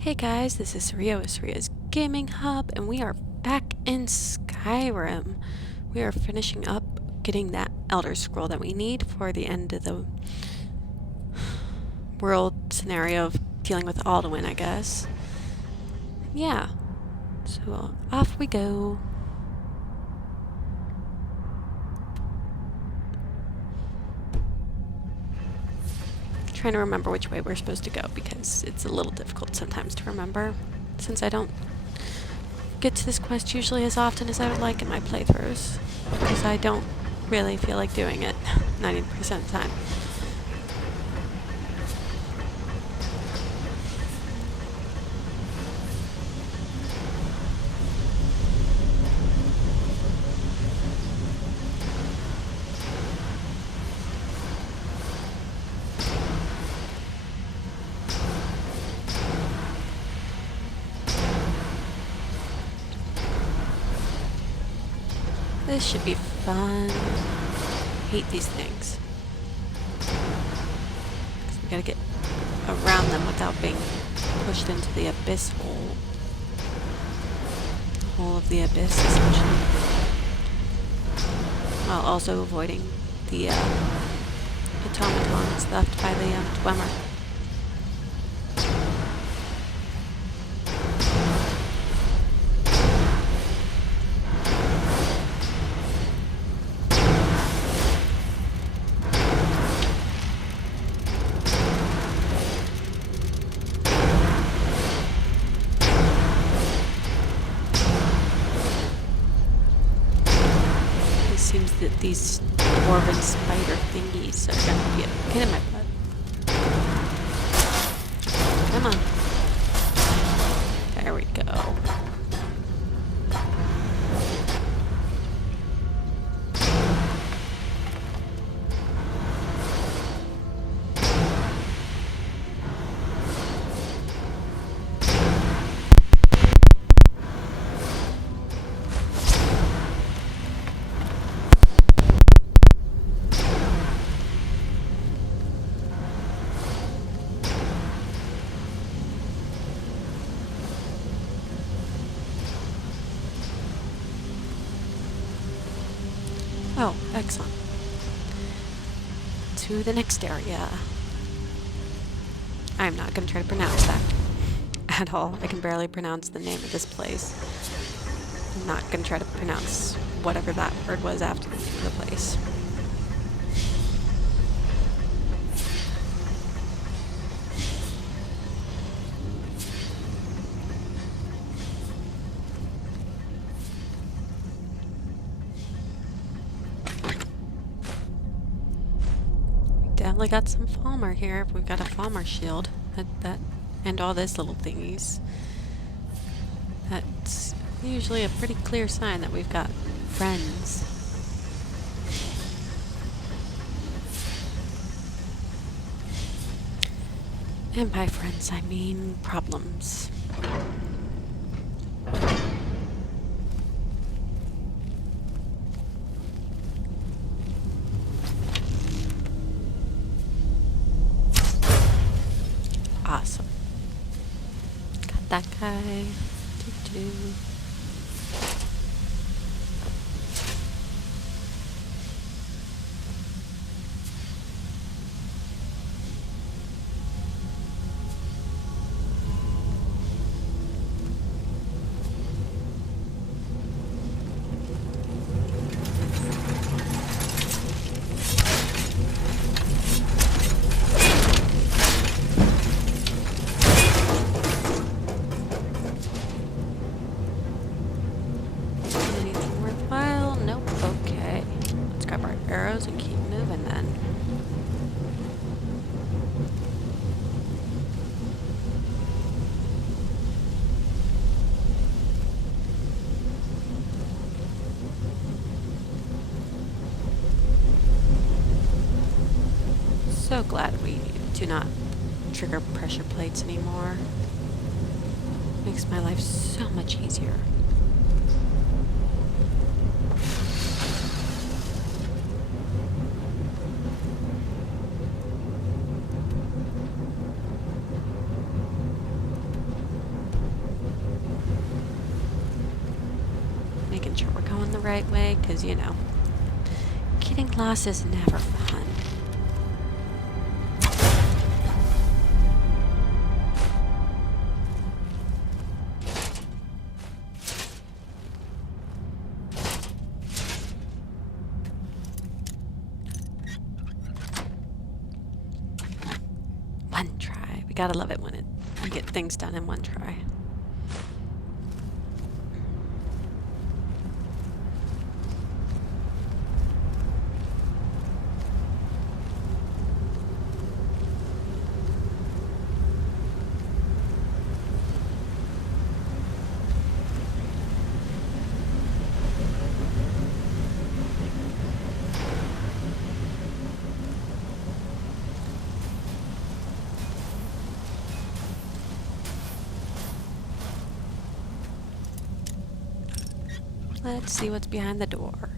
Hey guys, this is Suria's Gaming Hub, and we are back in Skyrim. We are finishing up getting that Elder Scroll that we need for the end of the world scenario of dealing with Alduin, I guess. Yeah, so off we go. Trying to remember which way we're supposed to go because it's a little difficult sometimes to remember since I don't get to this quest usually as often as I would like in my playthroughs because I don't really feel like doing it 90% of the time. This should be fun. Hate these things. 'Cause we gotta get around them without being pushed into the abyss hole. The hole of the abyss, essentially. While also avoiding the automatons left by the Dwemer. Seems that these dwarven spider thingies are gonna be a pain in my butt. Come on. There we go. Oh, excellent. To the next area. I'm not going to try to pronounce that at all. I can barely pronounce the name of this place. I'm not going to try to pronounce whatever that word was after the place. Definitely got some Falmer here. We've got a Falmer shield. That and all this little thingies. That's usually a pretty clear sign that we've got friends. And by friends, I mean problems. Awesome. Got that guy. Doo-doo. Anything worthwhile? Nope. Okay. Let's grab our arrows and keep moving then. So glad we do not trigger pressure plates anymore. Makes my life so much easier. going the right way, because, you know, getting lost is never fun. One try. We gotta love it when you get things done in one try. Let's see what's behind the door.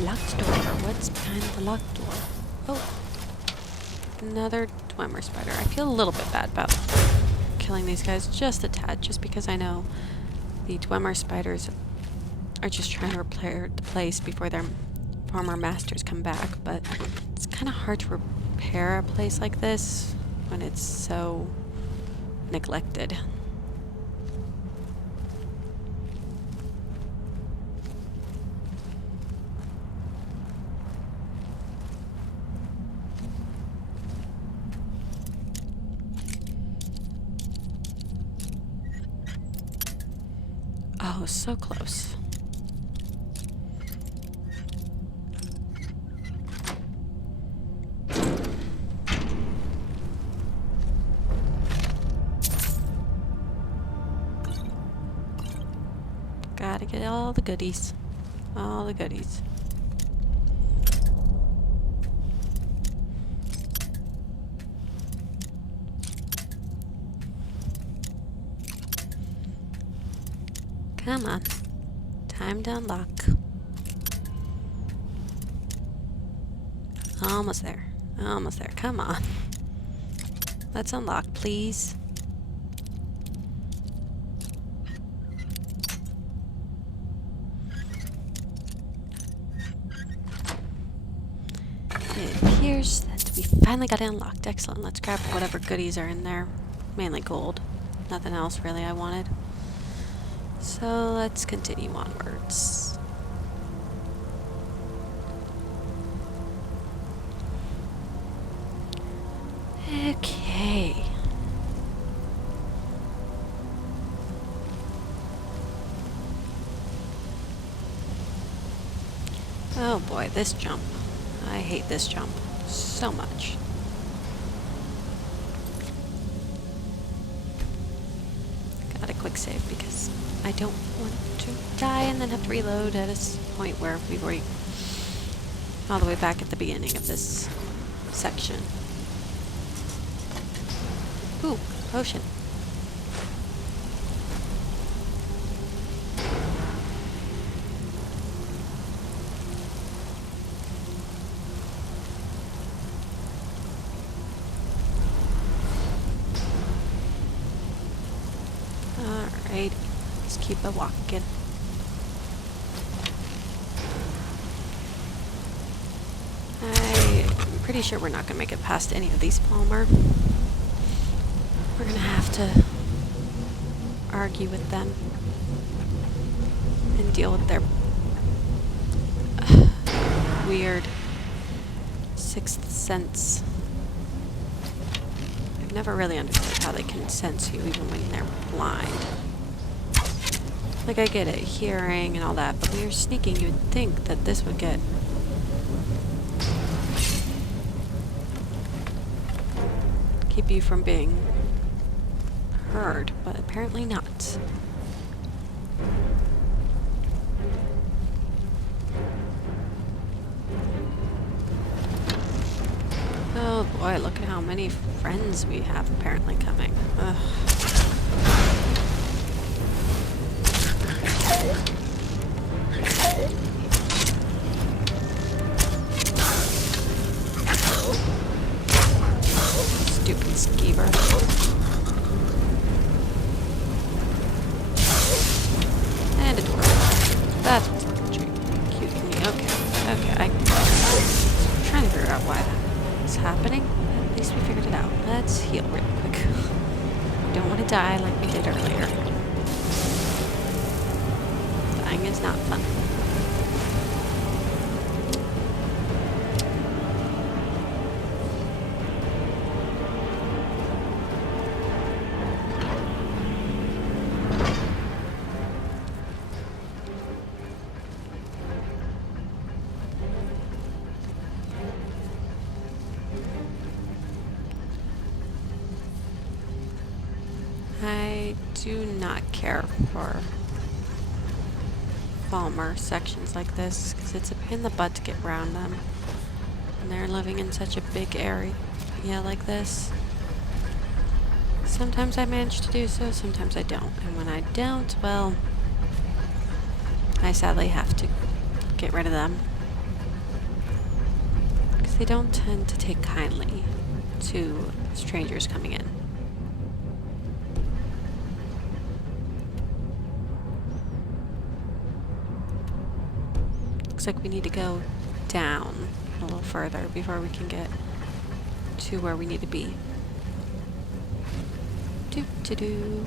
Locked door. What's behind the locked door? Oh. Another Dwemer spider. I feel a little bit bad about killing these guys just a tad, just because I know the Dwemer spiders are just trying to repair the place before their former masters come back, but it's kind of hard to repair a place like this when it's so neglected. Oh, so close. Gotta get all the goodies. All the goodies. Come on. Time to unlock. Almost there. Almost there. Come on. Let's unlock, please. It appears that we finally got it unlocked. Excellent. Let's grab whatever goodies are in there. Mainly gold. Nothing else really I wanted. So let's continue onwards. Okay. Oh boy, this jump. I hate this jump so much. Got a quick save because I don't want to die and then have to reload at a point where we've already all the way back at the beginning of this section. Ooh, potion. Alright. Let's keep it walking. I'm pretty sure we're not going to make it past any of these Palmer. We're going to have to argue with them and deal with their weird sixth sense. I've never really understood how they can sense you even when they're blind. Like, I get it, hearing and all that, but when you're sneaking, you would think that this would keep you from being heard, but apparently not. Oh boy, look at how many friends we have apparently coming. Ugh. Stupid skeever. And a door. Let's heal real quick. Don't want to die like we did earlier. Dying is not fun. I do not care for Falmer sections like this because it's a pain in the butt to get around them. And they're living in such a big area like this. Sometimes I manage to do so, sometimes I don't. And when I don't, well, I sadly have to get rid of them. Because they don't tend to take kindly to strangers coming in. Looks like we need to go down a little further before we can get to where we need to be. Do.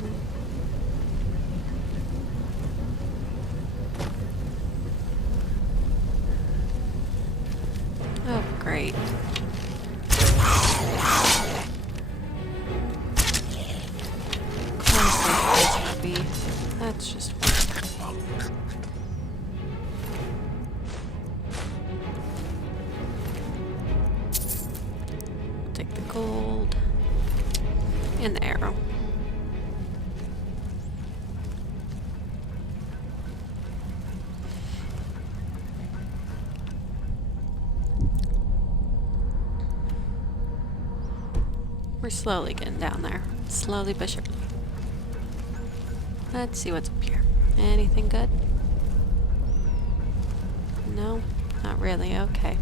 Oh, great. Happy. That's just fun. Take the gold and the arrow. We're slowly getting down there. Slowly but surely. Let's see what's up here. Anything good? No? Not really. Okay.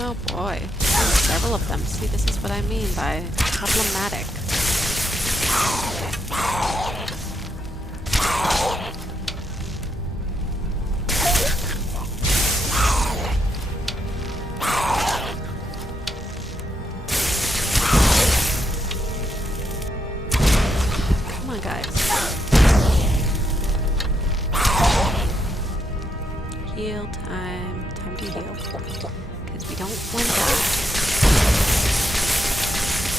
Oh boy. There's several of them. See, this is what I mean by problematic. Come on, guys. Heal time. Time to heal. Because we don't want to die.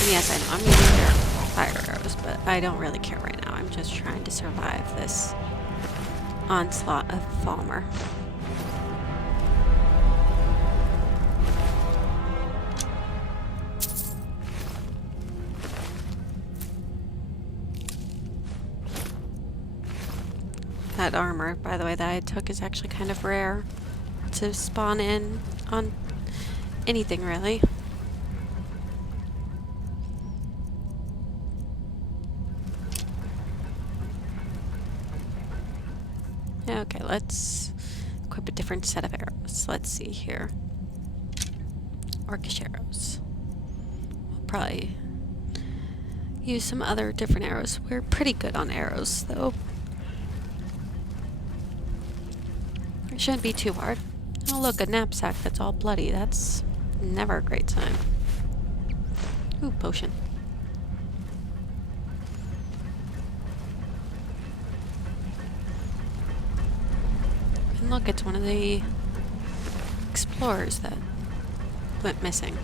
And yes, I know I'm using their fire arrows, but I don't really care right now. I'm just trying to survive this onslaught of Falmer. That armor, by the way, that I took is actually kind of rare to spawn in on anything, really. Okay, let's equip a different set of arrows. Let's see here. Orcish arrows. We'll probably use some other different arrows. We're pretty good on arrows, though. It shouldn't be too hard. Oh look, a knapsack that's all bloody. That's never a great sign. Ooh, potion. And look, it's one of the explorers that went missing.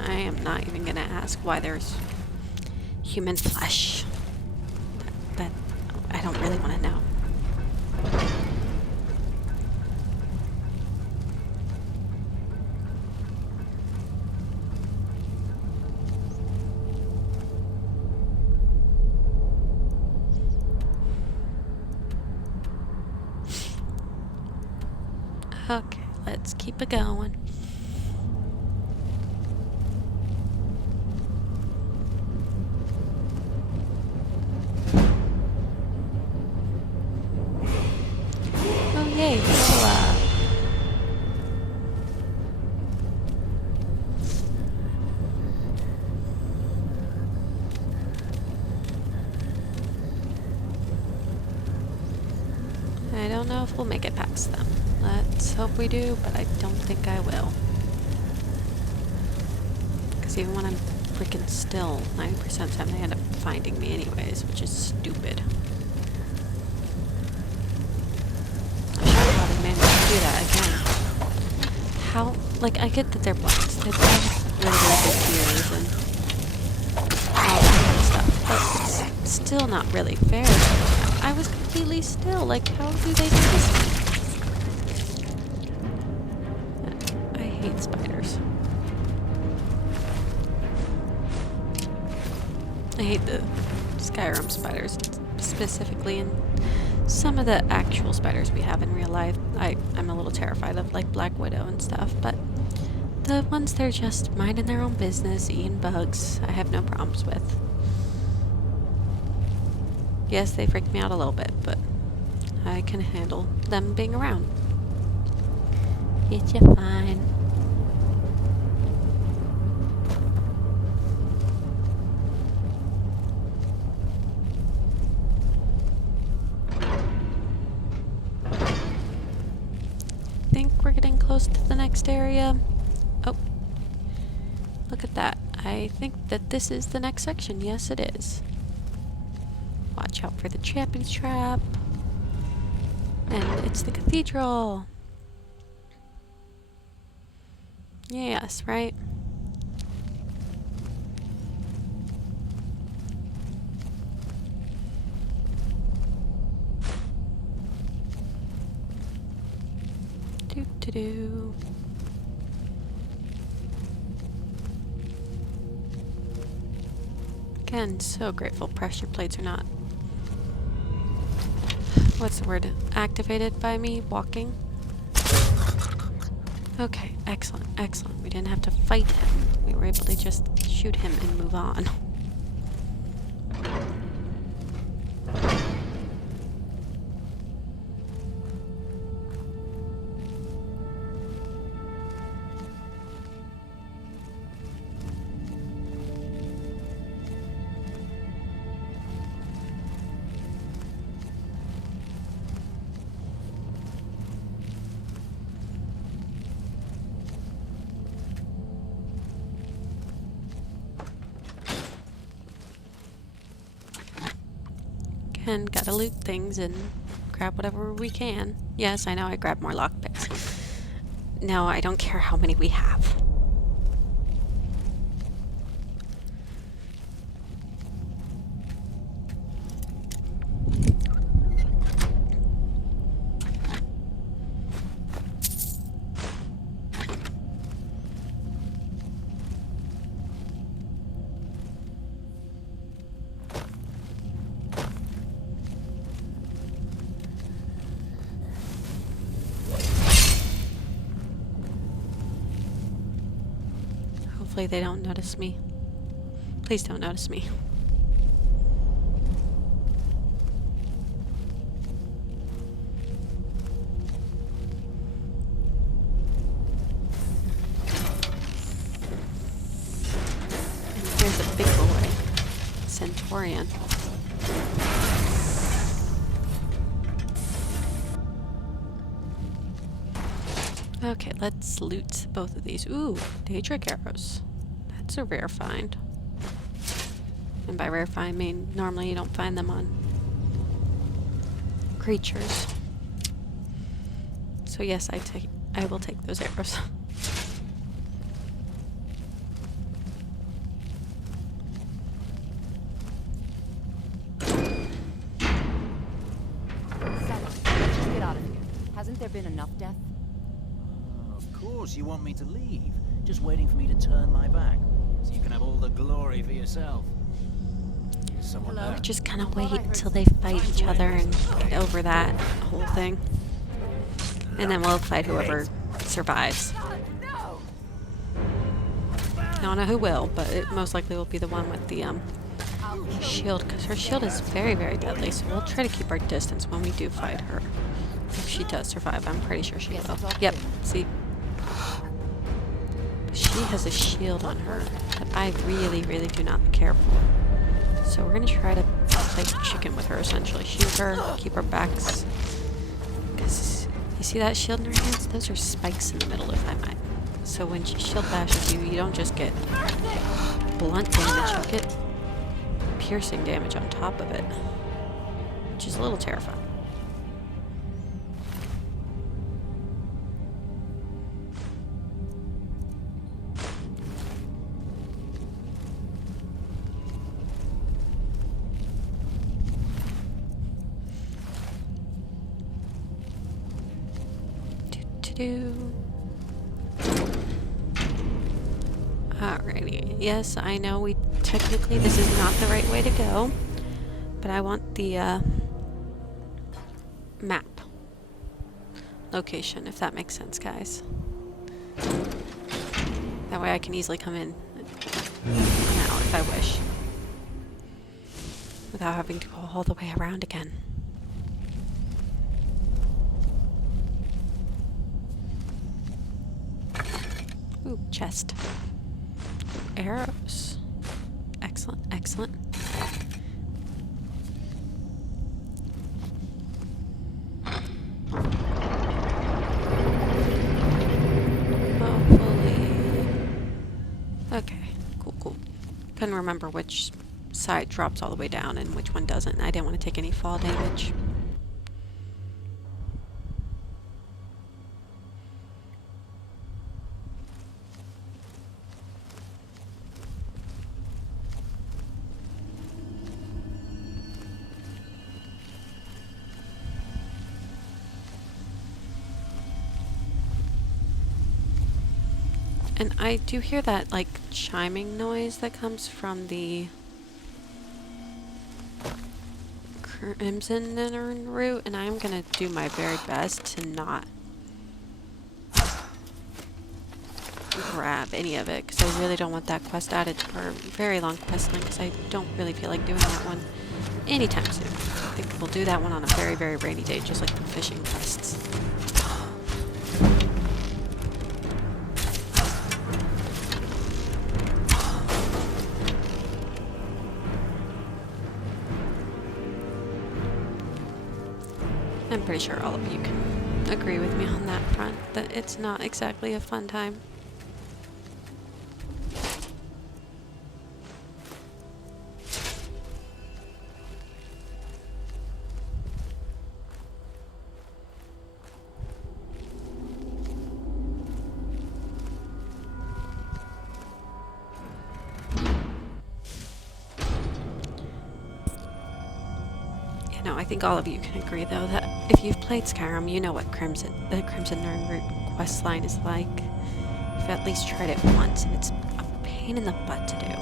I am not even gonna ask why there's human flesh. That I don't really want to know. Okay, let's keep it going. don't know if we'll make it past them. Let's hope we do, but I don't think I will. Because even when I'm freaking still, 90% of the time they end up finding me anyways, which is stupid. I'm not sure how they managed to do that again. How, like, I get that they're blacks. They have really, really good ears and all that kind of stuff, but it's still not really fair. I was completely still. Like, how do they notice me? I hate spiders. I hate the Skyrim spiders specifically, and some of the actual spiders we have in real life. I'm a little terrified of, like Black Widow and stuff, but the ones that are just minding their own business, eating bugs, I have no problems with. Yes, they freak me out a little bit, but I can handle them being around. It's fine. I think we're getting close to the next area. Oh, look at that. I think that this is the next section. Yes, it is. Watch out for the trapping trap. And it's the cathedral. Yes, right? Do. Again, so grateful pressure plates are not, what's the word, activated by me walking. Okay, excellent, excellent. We didn't have to fight him. We were able to just shoot him and move on. And gotta loot things and grab whatever we can. Yes, I know I grabbed more lockpicks. No, I don't care how many we have. Hopefully they don't notice me. Please don't notice me. And here's a big boy. Centaurian. Okay, let's loot both of these. Ooh, Daedric arrows. That's a rare find. And by rare find, I mean normally you don't find them on creatures. So yes, I will take those arrows. Let's just get out of here. Hasn't there been enough death? Of course you want me to leave. Just waiting for me to turn my back, so you can have all the glory for yourself. Someone Hello? there. Just kind of wait until they fight each other and get over that whole thing. And then we'll fight whoever survives. I don't know who will, but it most likely will be the one with the shield, because her shield is very, very deadly, so we'll try to keep our distance when we do fight her. If she does survive, I'm pretty sure she will. Yep, see? She has a shield on her that I really, really do not care for. So we're going to try to play chicken with her, essentially. Shoot her, keep her backs Because you see that shield in her hands? Those are spikes in the middle, if I might. So when she shield bashes you, you don't just get blunt damage, you get piercing damage on top of it. Which is a little terrifying. Alrighty. Yes, I know technically this is not the right way to go, but I want the map location, if that makes sense, guys. That way I can easily come in now if I wish, without having to go all the way around again. Ooh, chest. Arrows. Excellent, excellent. Hopefully. Okay, cool, cool. Couldn't remember which side drops all the way down and which one doesn't. I didn't want to take any fall damage. And I do hear that, like, chiming noise that comes from the Crimson route, and I'm gonna do my very best to not grab any of it, because I really don't want that quest added to our very long quest line, because I don't really feel like doing that one anytime soon. I think we'll do that one on a very, very rainy day, just like the fishing quests. I'm pretty sure all of you can agree with me on that front, that it's not exactly a fun time. I think all of you can agree, though, that if you've played Skyrim, you know what the Crimson route quest line is like. You've at least tried it once, and it's a pain in the butt to do.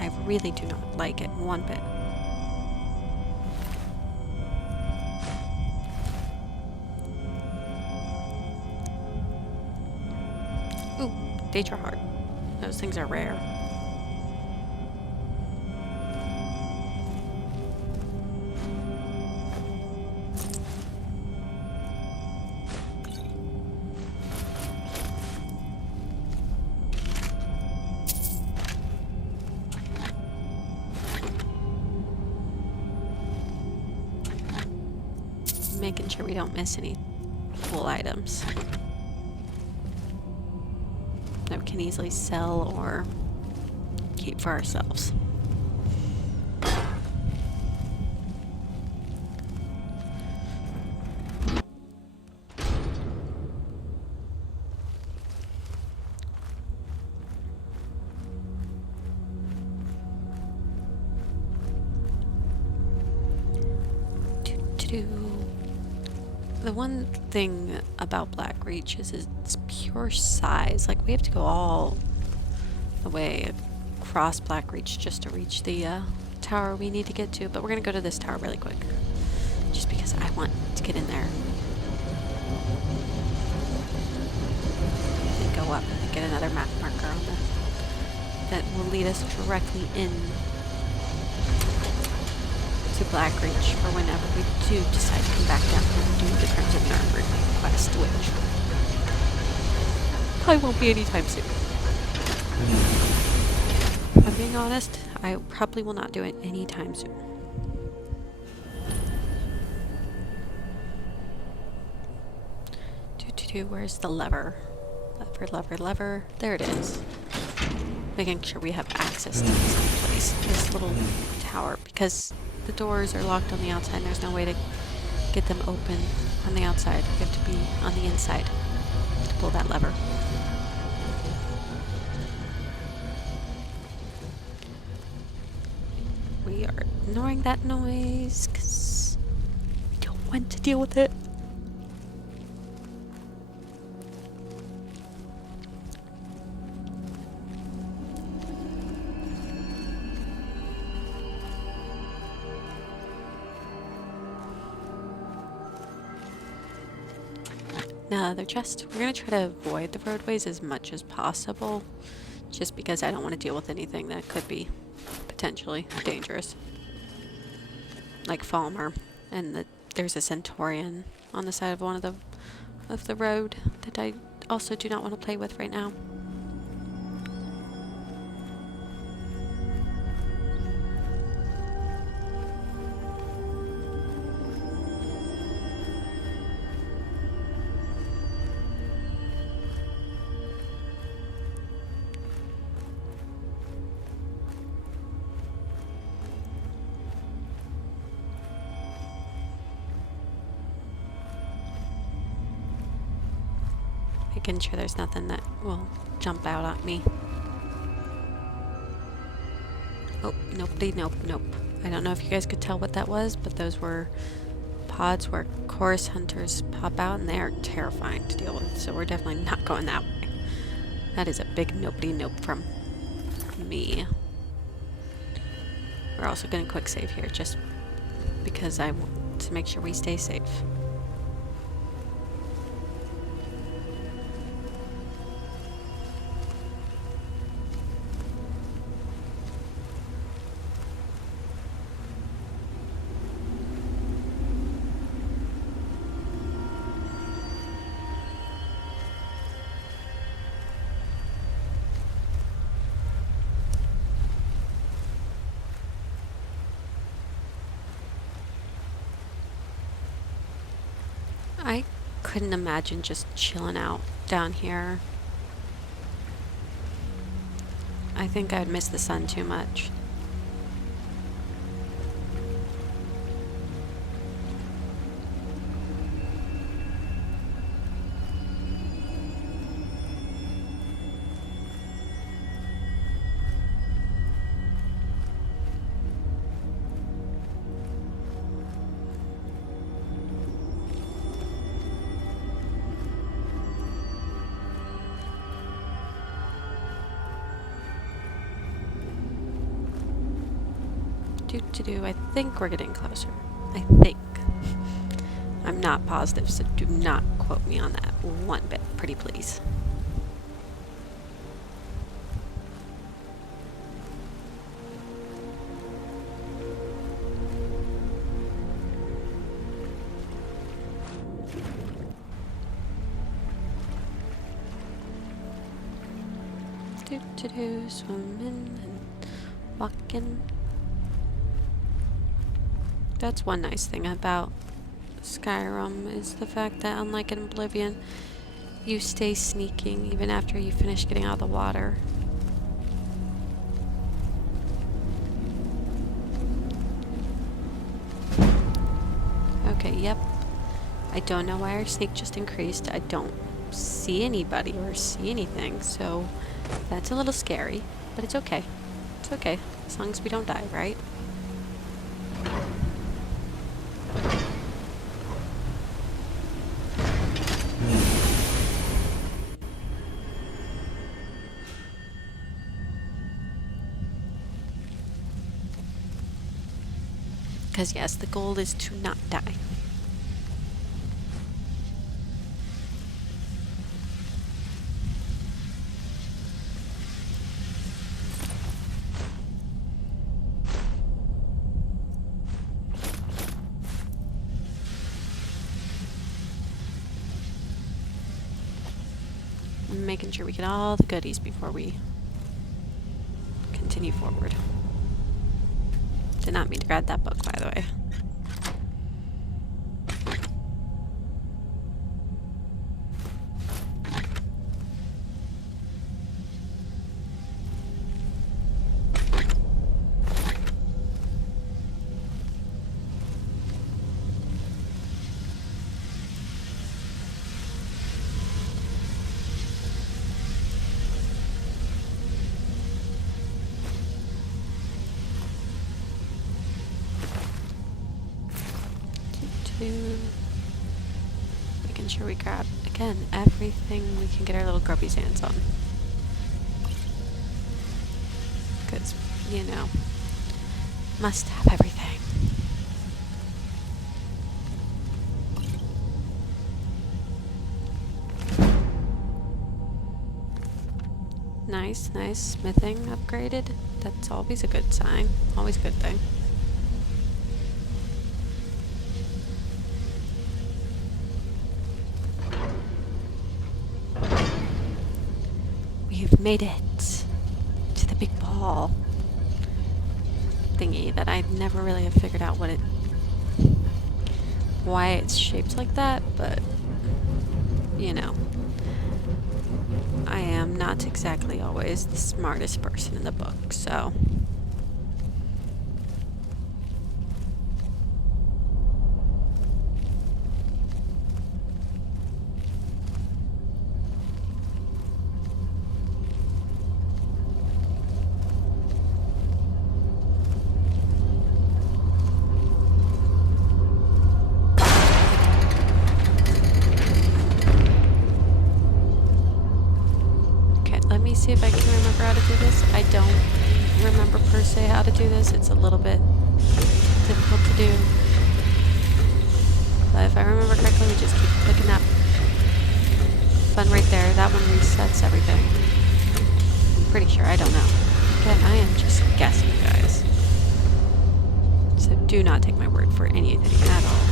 I really do not like it one bit. Ooh, Daedra Heart. Those things are rare. Making sure we don't miss any cool items that we can easily sell or keep for ourselves. The one thing about Blackreach is its pure size. Like, we have to go all the way across Blackreach just to reach the tower we need to get to. But we're going to go to this tower really quick, just because I want to get in there. Then go up and get another map marker on that will lead us directly in to Blackreach for whenever we do decide to come back down and do the Crimson Route quest, which probably won't be anytime soon. If I'm being honest, I probably will not do it anytime soon. Where's the lever? Lever, lever, lever. There it is. Making sure we have access to this place, this little tower, because the doors are locked on the outside and there's no way to get them open on the outside. We have to be on the inside to pull that lever. We are ignoring that noise because we don't want to deal with it. Now, other chest. We're going to try to avoid the roadways as much as possible, just because I don't want to deal with anything that could be potentially dangerous. Like Falmer, and there's a Centaurian on the side of one of the road that I also do not want to play with right now. Making sure there's nothing that will jump out at me. Oh, nobody, nope. I don't know if you guys could tell what that was, but those were pods where chorus hunters pop out, and they are terrifying to deal with, so we're definitely not going that way. That is a big nobody nope from me. We're also going to quick save here, just because I want to make sure we stay safe. I couldn't imagine just chilling out down here. I think I'd miss the sun too much. I think we're getting closer. I think. I'm not positive, so do not quote me on that one bit, pretty please. Swimming and walking. That's one nice thing about Skyrim, is the fact that unlike in Oblivion, you stay sneaking even after you finish getting out of the water. Okay, yep. I don't know why our sneak just increased. I don't see anybody or see anything, so that's a little scary, but it's okay. It's okay, as long as we don't die, right? Because yes, the goal is to not die. Making sure we get all the goodies before we continue forward. Did not mean to grab that book, by the way. soon. Making sure we grab, again, everything we can get our little grubby's hands on. Because, you know, must have everything. Nice, nice. Smithing upgraded. That's always a good sign. Always a good thing. We've made it to the big ball thingy that I never really have figured out why it's shaped like that, but you know, I am not exactly always the smartest person in the book, so see if I can remember how to do this. I don't remember per se how to do this. It's a little bit difficult to do. But if I remember correctly, we just keep clicking that button right there. That one resets everything. I'm pretty sure. I don't know. Again, I am just guessing, guys. So do not take my word for anything at all.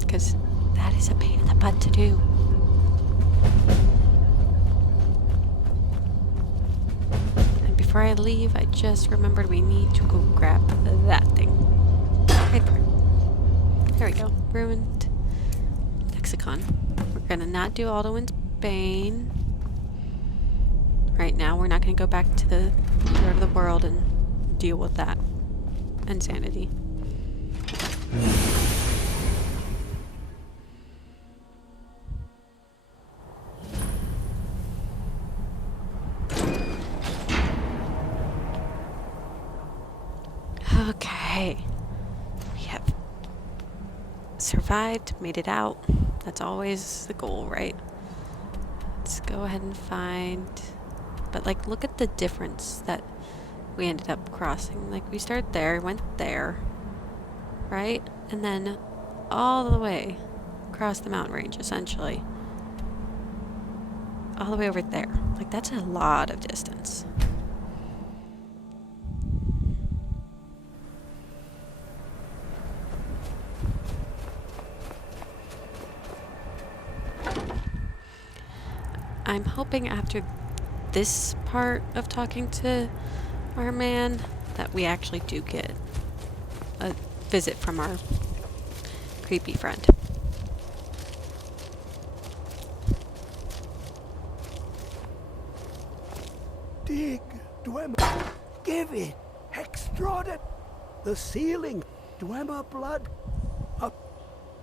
Because that is a pain in the butt to do. And before I leave, I just remembered we need to go grab that thing. Right there. There we go. Ruined lexicon. We're gonna not do Alduin's Bane. Right now, we're not gonna go back to the Lord of the World and deal with that insanity. Okay, we have survived, made it out. That's always the goal, right? Let's go ahead and find, but like, look at the difference that we ended up crossing. Like, we started there, went there, right? And then all the way across the mountain range, essentially. All the way over there. Like, that's a lot of distance. I'm hoping after this part of talking to our man that we actually do get a visit from our creepy friend. Dig, Dwemer, give it, extraordinary. The ceiling, Dwemer blood.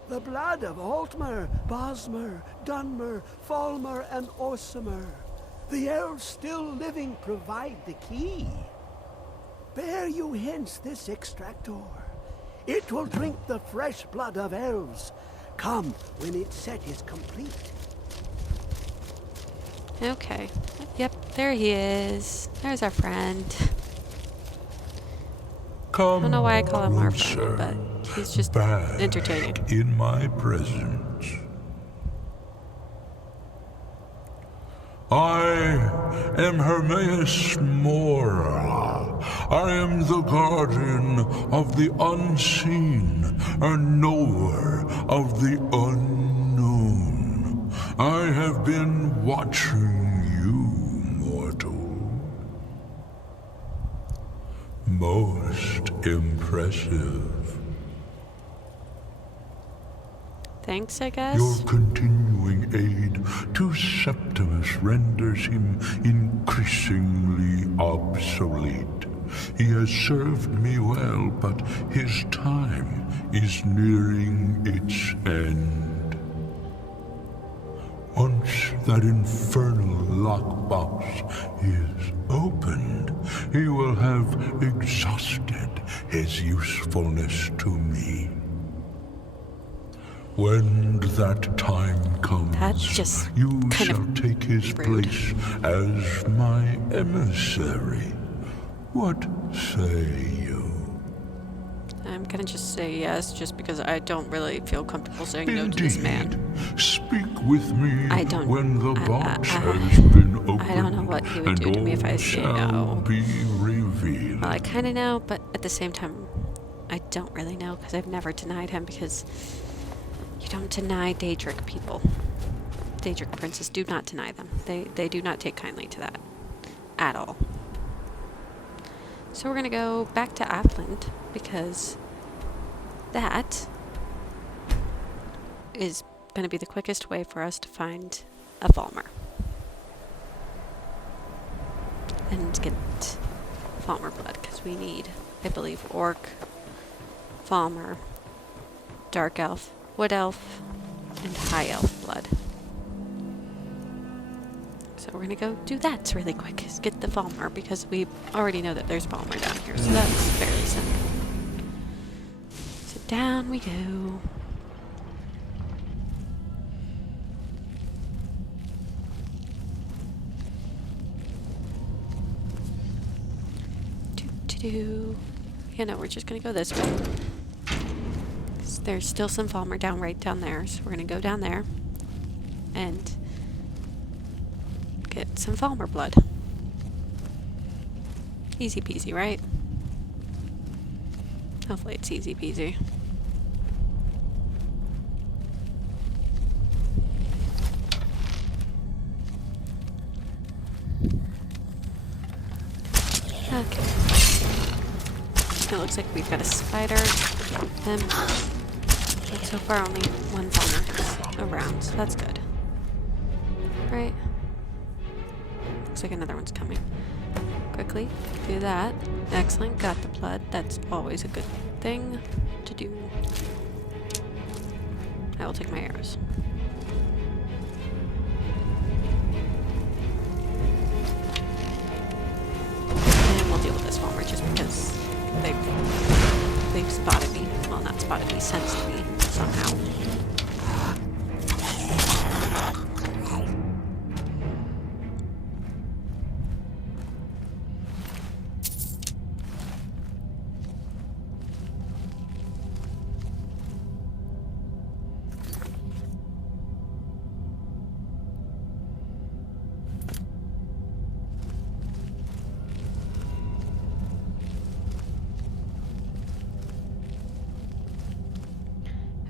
The blood of Altmer, Bosmer, Dunmer, Falmer, and Orsimer. The elves still living provide the key. Bear you hence this extractor. It will drink the fresh blood of elves. Come when its set is complete. Okay. Yep, there he is. There's our friend. I don't know why I call him our friend, but he's just entertaining. In my presence. I am Hermaeus Mora. I am the guardian of the unseen, a knower of the unknown. I have been watching you, mortal. Most impressive. Thanks, I guess. Your continuing aid to Septimus renders him increasingly obsolete. He has served me well, but his time is nearing its end. Once that infernal lockbox is opened, he will have exhausted his usefulness to me. When that time comes, That's just you kind shall of take his rude. place as my emissary. What say you? I'm gonna just say yes, just because I don't really feel comfortable saying no to this man. Speak with me I don't- when the I- box I- has been opened. I don't know what he would and do to me if I all say shall no. be revealed. Well, I kind of know, but at the same time, I don't really know because I've never denied him, because you don't deny Daedric people. Daedric princes do not deny them. They do not take kindly to that at all. So we're going to go back to Atland, because that is going to be the quickest way for us to find a Falmer. And get Falmer blood, because we need, I believe, Orc, Falmer, Dark Elf, Wood Elf, and High Elf blood. So we're gonna go do that really quick, is get the Falmer, because we already know that there's Falmer down here, so that's fairly simple. So down we go. Yeah, no, we're just gonna go this way. 'Cause there's still some Falmer right down there, so we're gonna go down there and get some Falmer blood. Easy peasy, right? Hopefully it's easy peasy. Okay. It looks like we've got a spider. And so far only one Falmer around, so that's good. Right? Looks like another one's coming. Quickly, do that. Excellent, got the blood. That's always a good thing to do. I will take my arrows. And we'll deal with this Falmer just because they've spotted me. Well, not spotted me, sensed me somehow.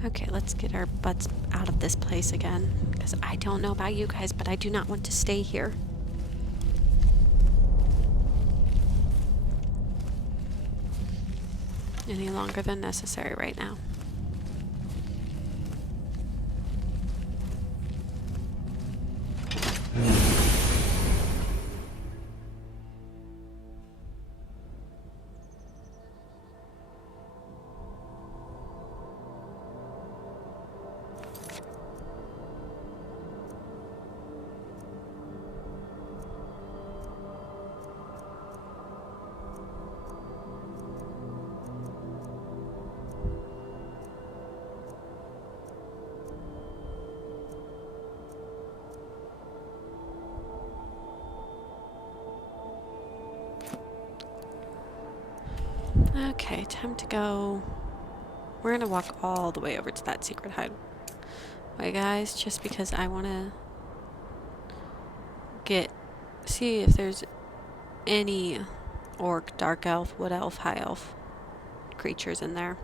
Okay, let's get our butts out of this place again, because I don't know about you guys, but I do not want to stay here. Any longer than necessary right now. Okay, time to go. We're gonna walk all the way over to that secret hideaway, guys, just because I wanna see if there's any Orc, Dark Elf, Wood Elf, High Elf creatures in there.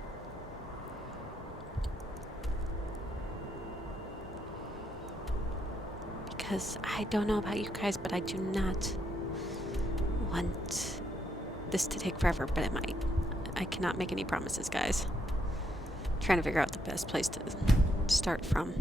Because I don't know about you guys, but I do not want this to take forever, but it might. I cannot make any promises, guys. Trying to figure out the best place to start from.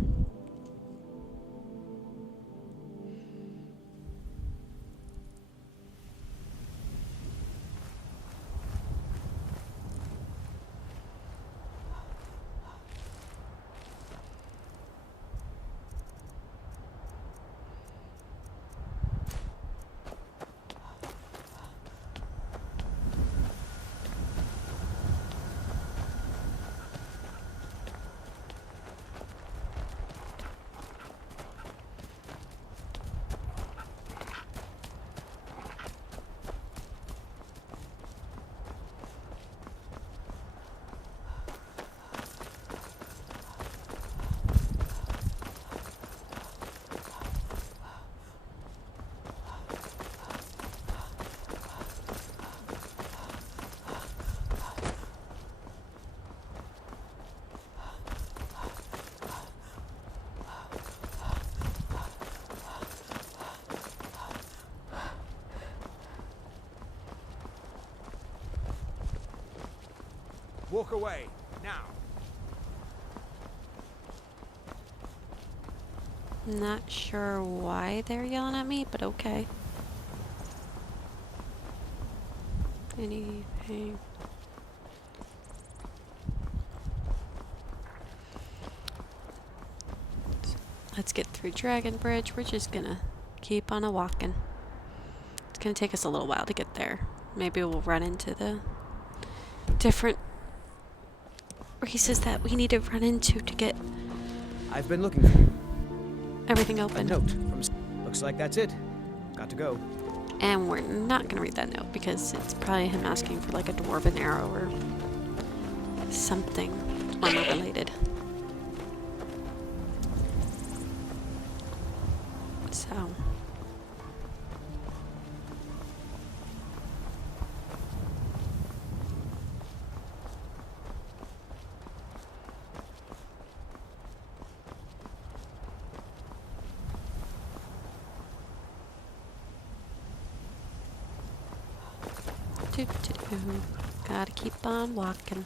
Walk away, now. Not sure why they're yelling at me, but okay. Anything. Let's get through Dragon Bridge. We're just gonna keep on a-walking. It's gonna take us a little while to get there. Maybe we'll run into the different races that we need to run into to get I've been looking for you. everything A open. note from... Looks like that's it. Got to go. And we're not gonna read that note because it's probably him asking for like a dwarven arrow or something armor related. So. Gotta keep on walking.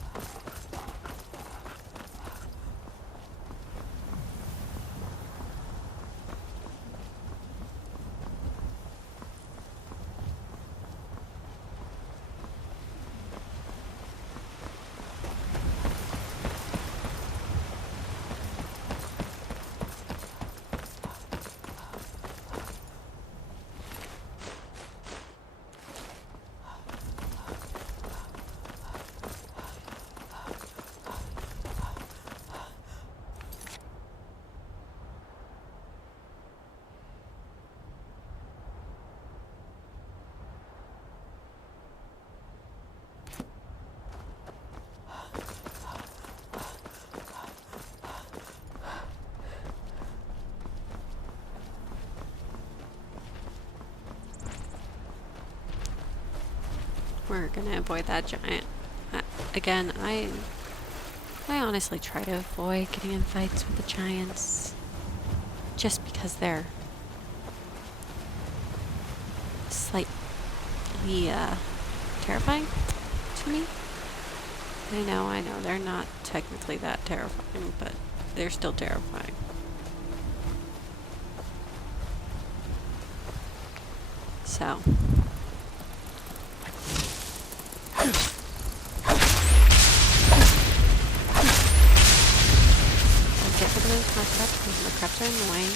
We're gonna avoid that giant. Again, I honestly try to avoid getting in fights with the giants just because they're slightly terrifying to me. I know, they're not technically that terrifying, but they're still terrifying. So. Get rid of those constructs because the creps are annoying.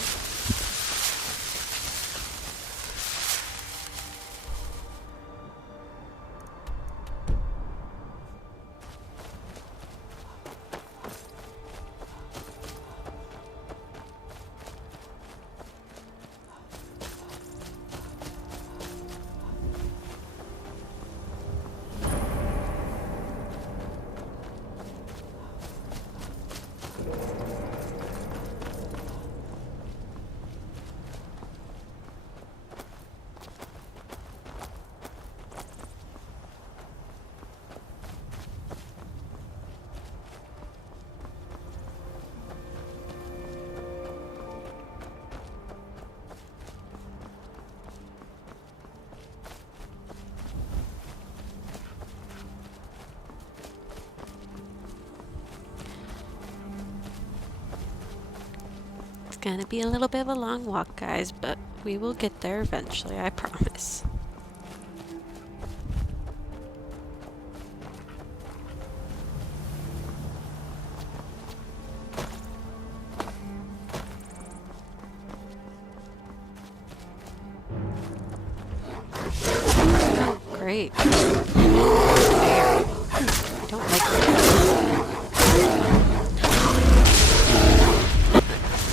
gonna be a little bit of a long walk, guys, but we will get there eventually, I promise. Oh, great. Bear. I don't like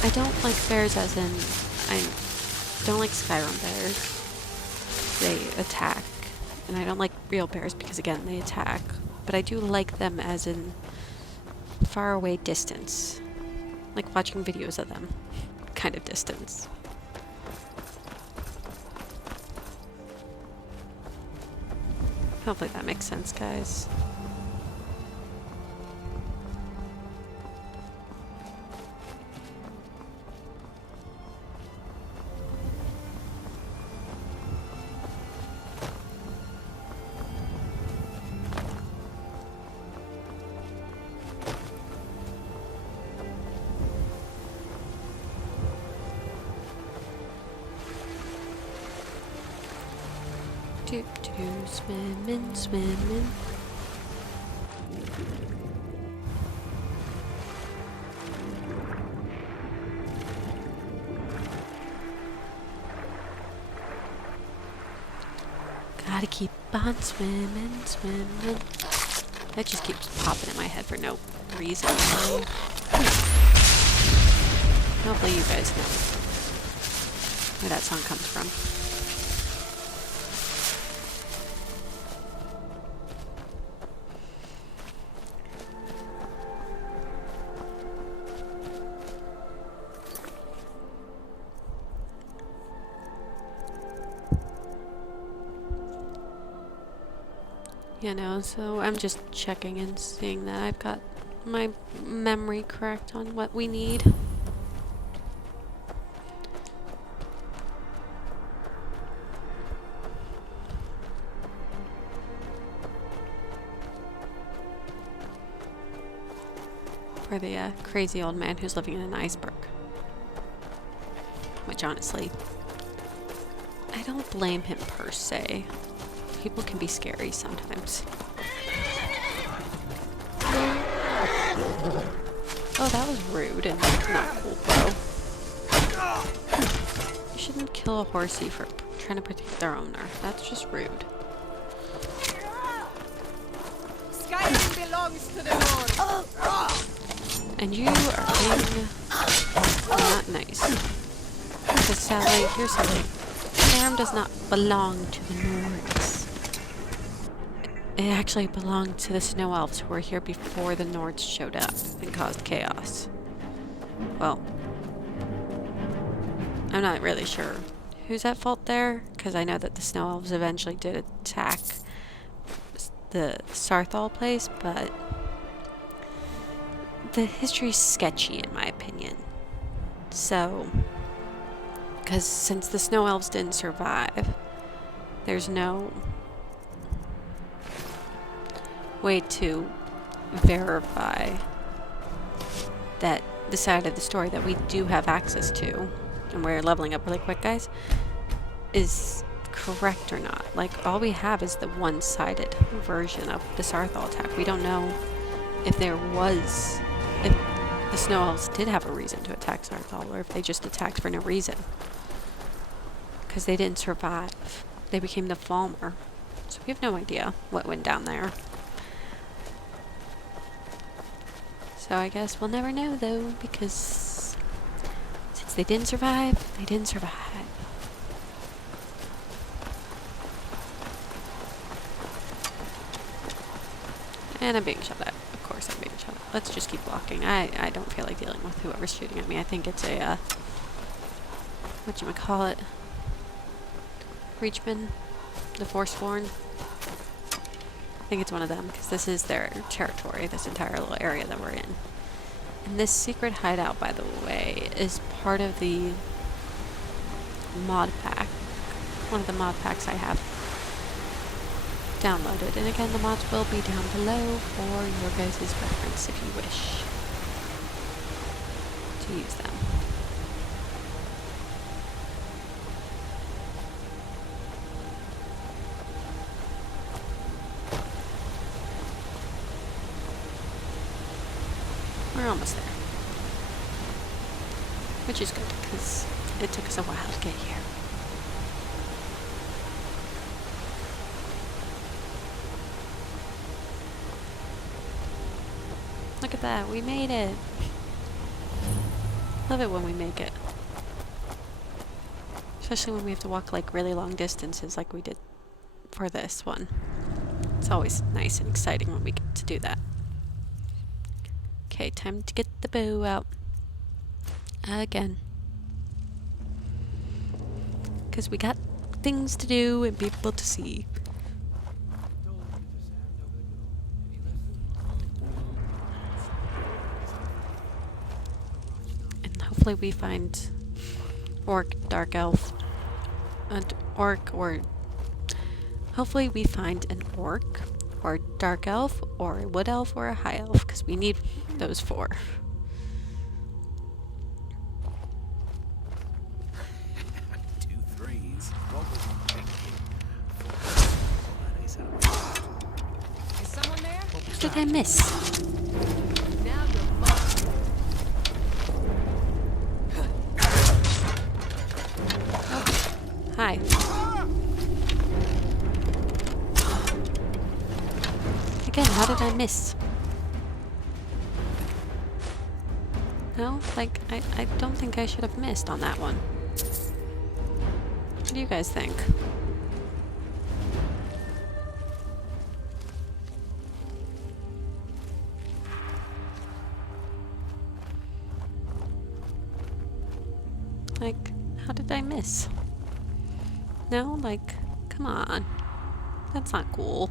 I don't like bears as in, I don't like Skyrim bears. They attack. And I don't like real bears because, again, they attack. But I do like them as in far away distance. Like watching videos of them. Kind of distance. Hopefully that makes sense, guys. Swimming, swimming. Gotta keep on swimming, swimming. That just keeps popping in my head for no reason. Hopefully you guys know where that song comes from. You know, so I'm just checking and seeing that I've got my memory correct on what we need. For the crazy old man who's living in an iceberg. Which honestly, I don't blame him per se. People can be scary sometimes. Oh, that was rude and not cool, bro. You shouldn't kill a horsey for trying to protect their owner. That's just rude. Skyrim belongs to the North. And you are being not nice. Because Sally, here's something. Skyrim does not belong to the Nords. It actually belonged to the Snow Elves who were here before the Nords showed up and caused chaos. Well, I'm not really sure who's at fault there, because I know that the Snow Elves eventually did attack the Sarthal place, but the history's sketchy in my opinion. So, because since the Snow Elves didn't survive, there's no way to verify that the side of the story that we do have access to, and we're leveling up really quick, guys, is correct or not. Like, all we have is the one-sided version of the Sarthal attack. We don't know if the Snow Elves did have a reason to attack Sarthal, or if they just attacked for no reason. Because they didn't survive. They became the Falmer. So we have no idea what went down there. So I guess we'll never know, though, because since they didn't survive, they didn't survive. And I'm being shot at. Of course I'm being shot at. Let's just keep walking. I don't feel like dealing with whoever's shooting at me. I think it's a, whatchamacallit? Reachman? The Forsworn? I think it's one of them, because this is their territory, this entire little area that we're in. And this secret hideout, by the way, is part of the mod pack. One of the mod packs I have downloaded. And again, the mods will be down below for your guys' reference if you wish to use them. almost there. Which is good, because it took us a while to get here. Look at that, we made it! Love it when we make it. Especially when we have to walk like really long distances like we did for this one. It's always nice and exciting when we get to do that. Okay, time to get the bow out. Again. Because we got things to do and people to see. And hopefully we find orc, dark elf, an orc, or hopefully we find an orc, or dark elf, or a wood elf, or a high elf, because we need those 4. 2 3s. What was he thinking? Is someone there? What did I miss? Now you're fucked. Hi. Again, how did I miss? No? Like, I don't think I should have missed on that one. What do you guys think? Like, how did I miss? No? Like, come on. That's not cool.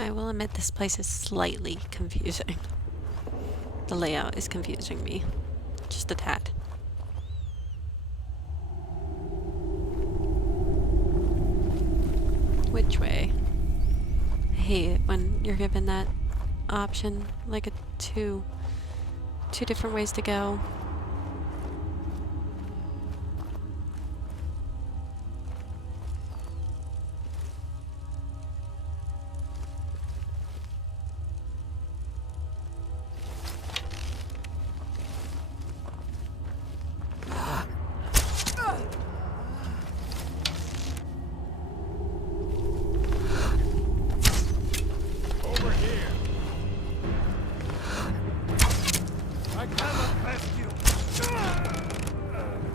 I will admit this place is slightly confusing. The layout is confusing me. Just a tad. Which way? I hate it when you're given that option, like a two different ways to go.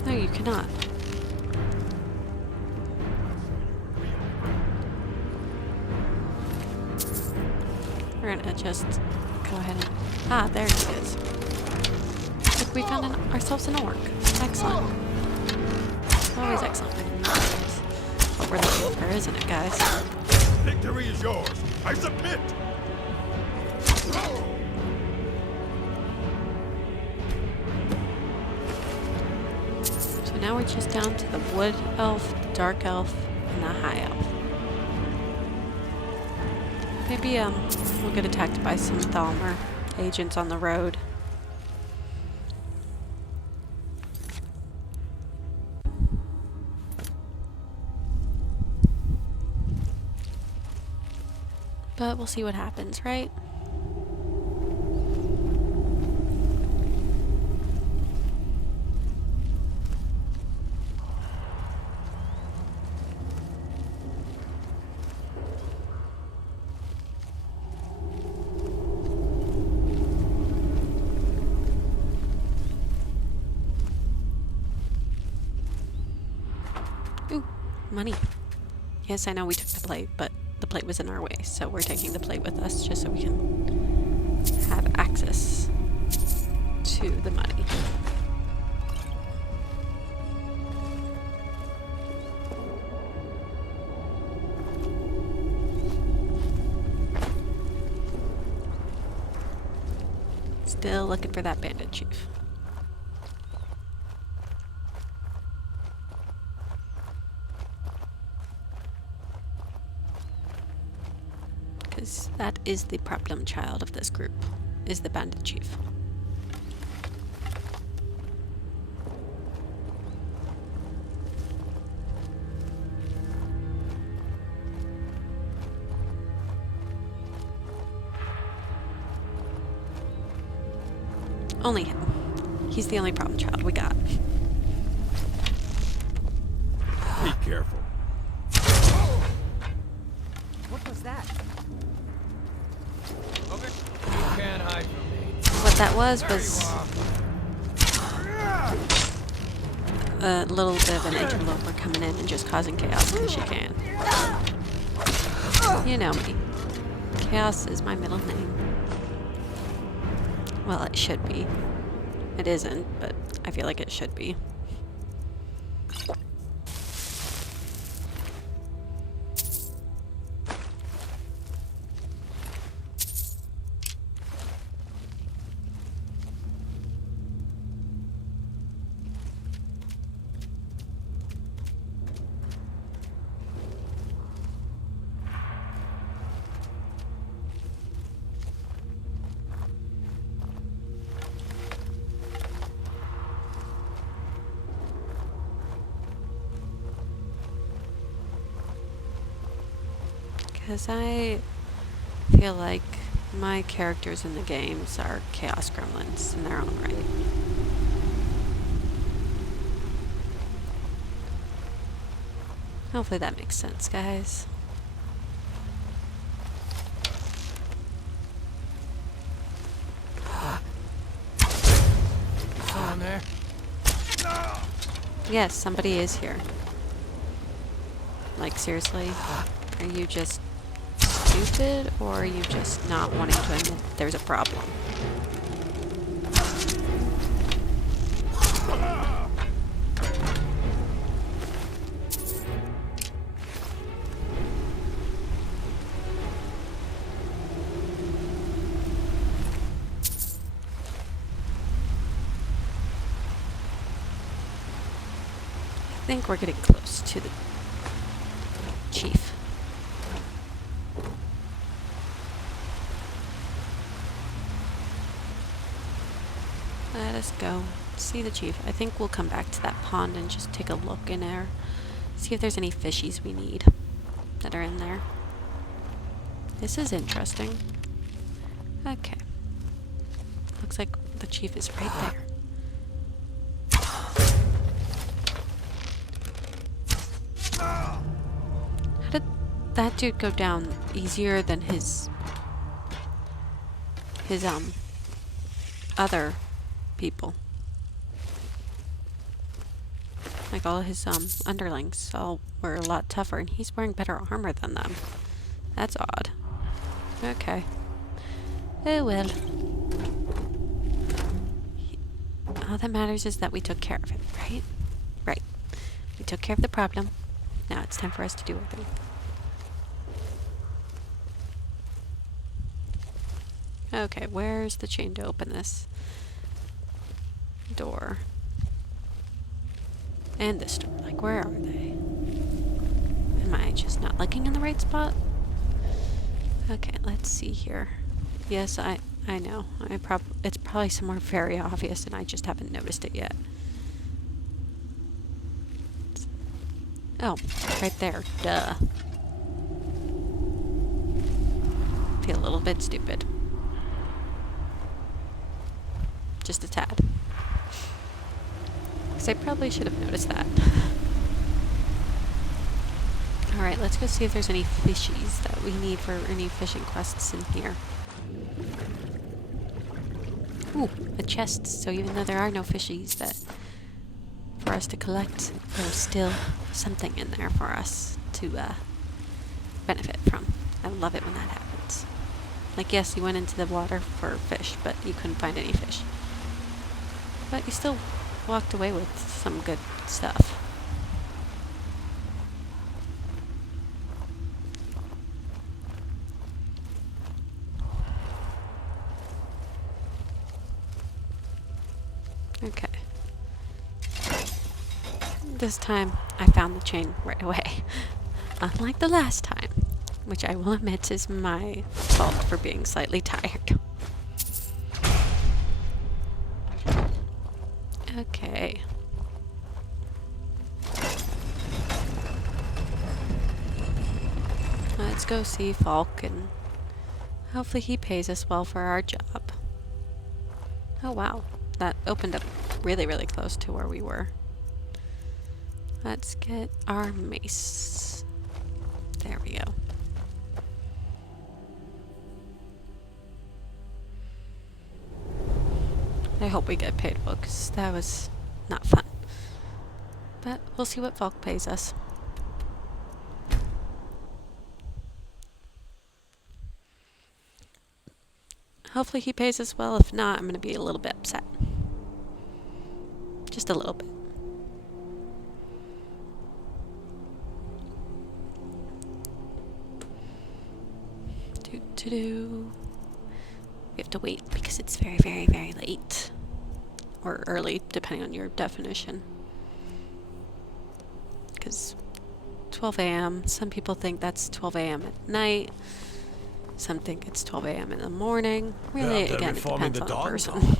No, you cannot. We're gonna just go ahead and... Ah, there it is. Look, we found ourselves an orc. Excellent. Always excellent. That's what we're looking for, isn't it, guys? Victory is yours. I submit. So now we're just down to the wood elf, the dark elf, and the high elf. Maybe we'll get attacked by some Thalmor agents on the road. But we'll see what happens, right? money. Yes, I know we took the plate, but the plate was in our way, so we're taking the plate with us just so we can have access to the money. Still looking for that bandit chief. Because that is the problem child of this group, is the bandit chief. Only him. He's the only problem child we got. Be careful. What was that? Okay. You can't hide from me. What that was a little bit of an interloper coming in and just causing chaos because she can. You know me. Chaos is my middle name. Well, it should be. It isn't, but I feel like it should be. Because I feel like my characters in the games are chaos gremlins in their own right. Hopefully that makes sense, guys. Someone there? Yes, somebody is here. Like, seriously? Are you just stupid, or are you just not wanting to admit there's a problem? I think we're getting close to the chief. Let us go see the chief. I think we'll come back to that pond and just take a look in there. See if there's any fishies we need that are in there. This is interesting. Okay. Looks like the chief is right there. How did that dude go down easier than his other people? Like, all his underlings all were a lot tougher, and he's wearing better armor than them. That's odd. Okay. Oh well. All that matters is that we took care of it, right? Right. We took care of the problem. Now it's time for us to do our thing. Okay, where's the chain to open this door? And this door. Like, where are they? Am I just not looking in the right spot? Okay, let's see here. Yes, I know. It's probably somewhere very obvious and I just haven't noticed it yet. Oh, right there. Duh. Feel a little bit stupid. Just a tad. Because I probably should have noticed that. Alright, let's go see if there's any fishies that we need for any fishing quests in here. Ooh, a chest. So even though there are no fishies that for us to collect, there's still something in there for us to benefit from. I love it when that happens. Like, yes, you went into the water for fish, but you couldn't find any fish. But you still walked away with some good stuff. Okay. This time, I found the chain right away. Unlike the last time, which I will admit is my fault for being slightly tired. Okay. Let's go see Falk, and hopefully he pays us well for our job. Oh wow, that opened up really, really close to where we were. Let's get our mace. There we go. I hope we get paid well, because that was not fun. But we'll see what Falk pays us. Hopefully he pays us well. If not, I'm going to be a little bit upset. Just a little bit. We have to wait because it's very, very, very late. Or early, depending on your definition. Because 12 a.m., some people think that's 12 a.m. at night. Some think it's 12 a.m. in the morning. Really, again, it depends on the person.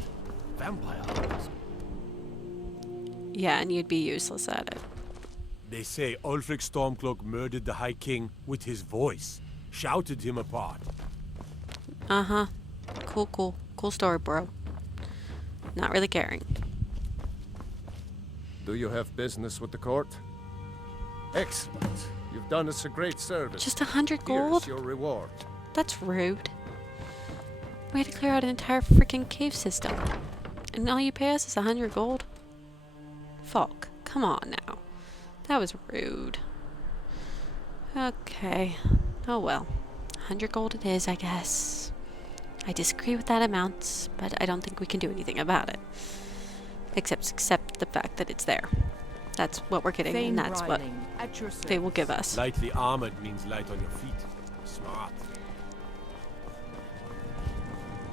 Vampire. Yeah, and you'd be useless at it. They say Ulfric Stormcloak murdered the High King with his voice. Shouted him apart. Uh-huh. Cool story, bro. Not really caring. Do you have business with the court? Excellent. You've done us a great service. Just 100 gold? Here's your reward. That's rude. We had to clear out an entire freaking cave system. And all you pay us is 100 gold? Falk, come on now. That was rude. Okay. Oh well. 100 gold it is, I guess. I disagree with that amount, but I don't think we can do anything about it. Except the fact that it's there. That's what we're getting, and that's what they will give us. Lightly armored means light on your feet. Smart.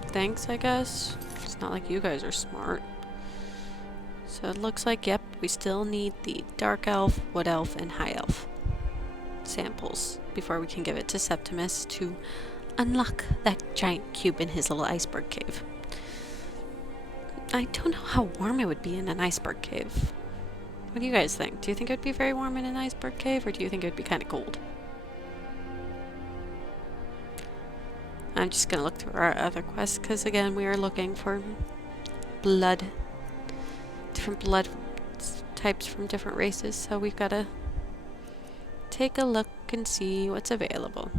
Thanks, I guess. It's not like you guys are smart. So it looks like, yep, we still need the Dark Elf, Wood Elf, and High Elf samples before we can give it to Septimus to unlock that giant cube in his little iceberg cave. I don't know how warm it would be in an iceberg cave. What do you guys think? Do you think it would be very warm in an iceberg cave, or do you think it would be kind of cold? I'm just gonna look through our other quests, because again, we are looking for blood. Different blood types from different races, so we've gotta take a look and see what's available.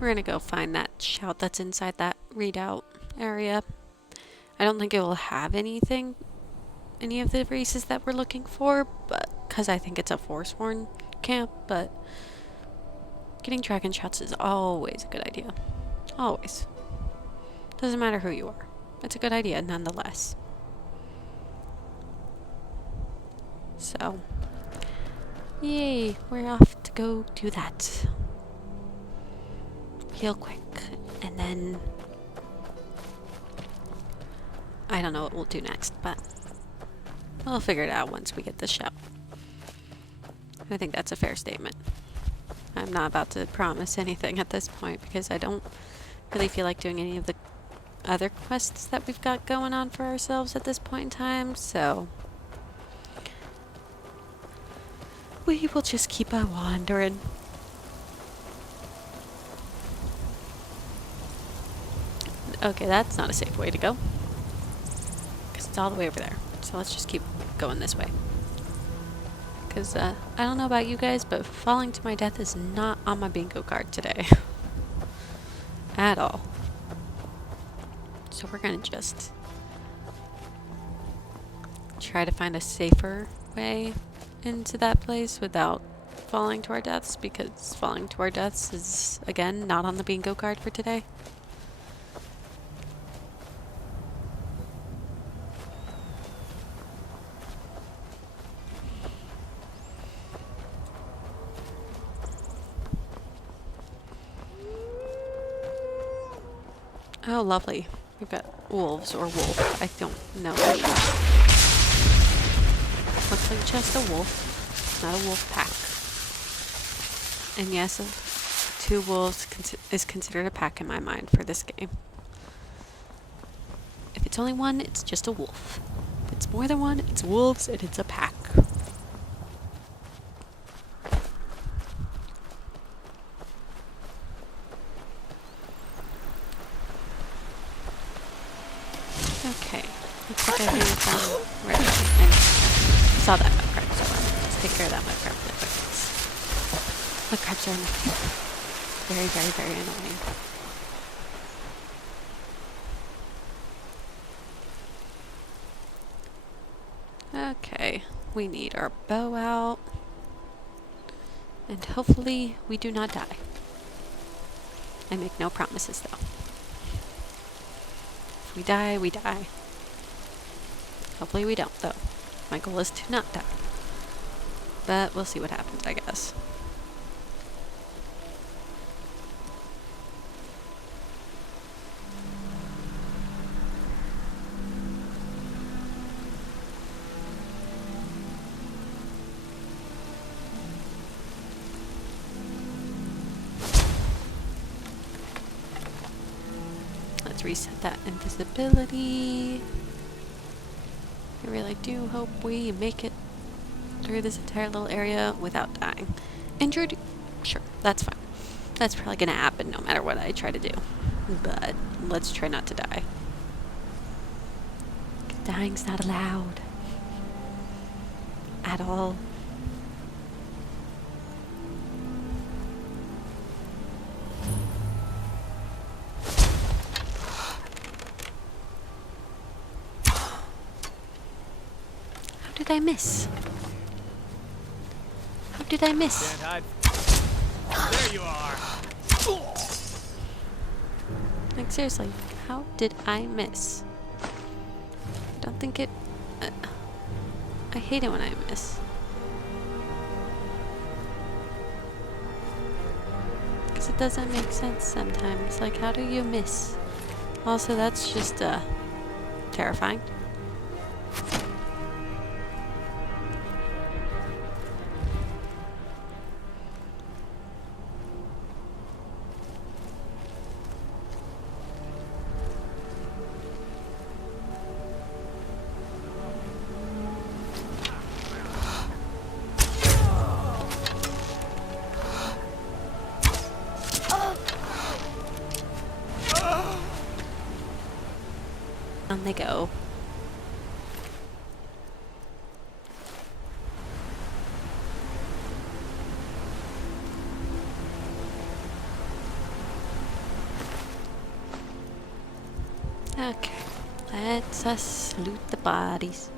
We're gonna go find that shout that's inside that readout area. I don't think it will have any of the races that we're looking for, but because I think it's a Forsworn camp, but getting dragon shouts is always a good idea. Always. Doesn't matter who you are. It's a good idea nonetheless. So, yay, we're off to go do that. Real quick, and then I don't know what we'll do next, but we'll figure it out once we get the show. I think that's a fair statement. I'm not about to promise anything at this point because I don't really feel like doing any of the other quests that we've got going on for ourselves at this point in time, so we will just keep on wandering. Okay, that's not a safe way to go. It's all the way over there. So let's just keep going this way. Because I don't know about you guys, but falling to my death is not on my bingo card today. At all. So we're going to just try to find a safer way into that place without falling to our deaths, because falling to our deaths is, again, not on the bingo card for today. Oh, lovely. We've got wolves or wolf. I don't know. Looks like just a wolf, not a wolf pack. And yes, 2 wolves is considered a pack in my mind for this game. If it's only 1, it's just a wolf. If it's more than 1, it's wolves and it's a pack. Okay, looks like I think it's right. I saw that mud crab, so let's take care of that mud crab really quick. Mud crabs are annoying. Very, very, very annoying. Okay, we need our bow out. And hopefully we do not die. I make no promises though. If we die, we die. Hopefully we don't, though. My goal is to not die. But we'll see what happens, I guess. Let's reset that invisibility. I really do hope we make it through this entire little area without dying. Injured? Sure, that's fine. That's probably gonna happen no matter what I try to do. But let's try not to die. Dying's not allowed. At all. How did I miss? How did I miss? Can't hide. There you are. Like seriously, how did I miss? I don't think it... I hate it when I miss. Because it doesn't make sense sometimes. Like, how do you miss? Also, that's just, terrifying. On they go. Okay, let's us loot the bodies.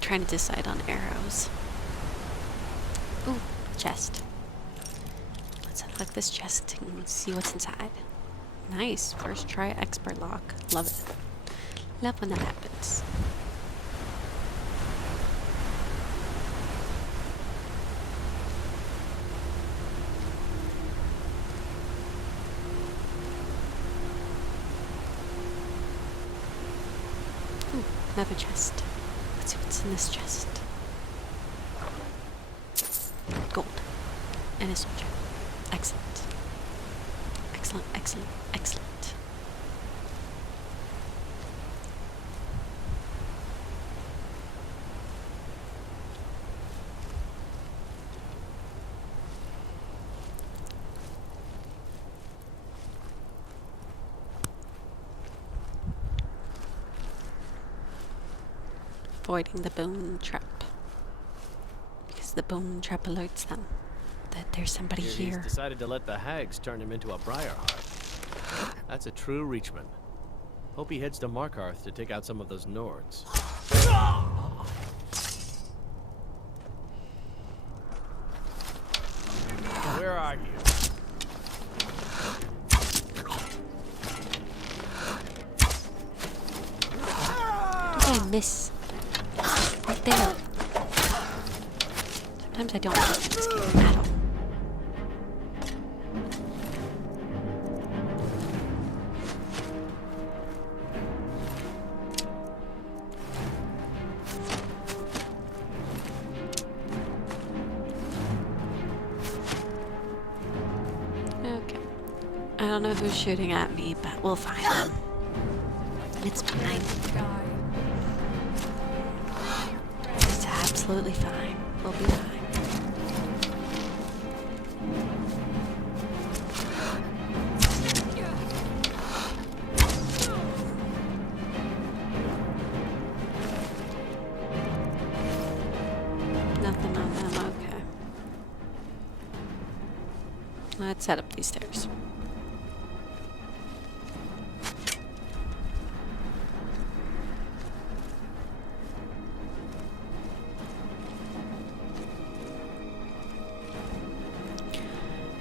Trying to decide on arrows. Ooh, chest. Let's unlock this chest and see what's inside. Nice. First try expert lock. Love it. Love when that happens. Ooh, another chest. Let's see what's in this chest. Gold. And a soldier. Excellent. Excellent, excellent, excellent. avoiding the bone trap. Because the bone trap alerts them that there's somebody He's here. decided to let the hags turn him into a Briarheart. That's a true Reachman. Hope he heads to Markarth to take out some of those Nords. Where are you? I miss right there. Sometimes I don't miss in this game at all. Okay. I don't know who's shooting at me, but we'll find them. It's fine. It's absolutely fine. We'll be fine. Nothing on them, okay. Let's head up these stairs.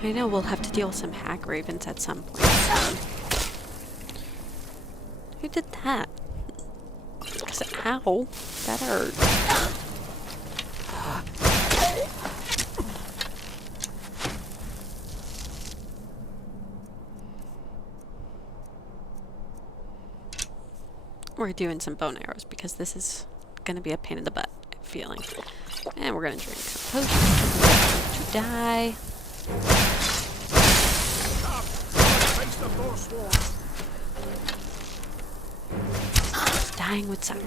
I know we'll have to deal with some hag ravens at some point. Who did that? 'Cause, ow, that hurt. We're doing some bone arrows because this is gonna be a pain in the butt, I'm feeling. And we're gonna drink some potion to die. Dying would suck.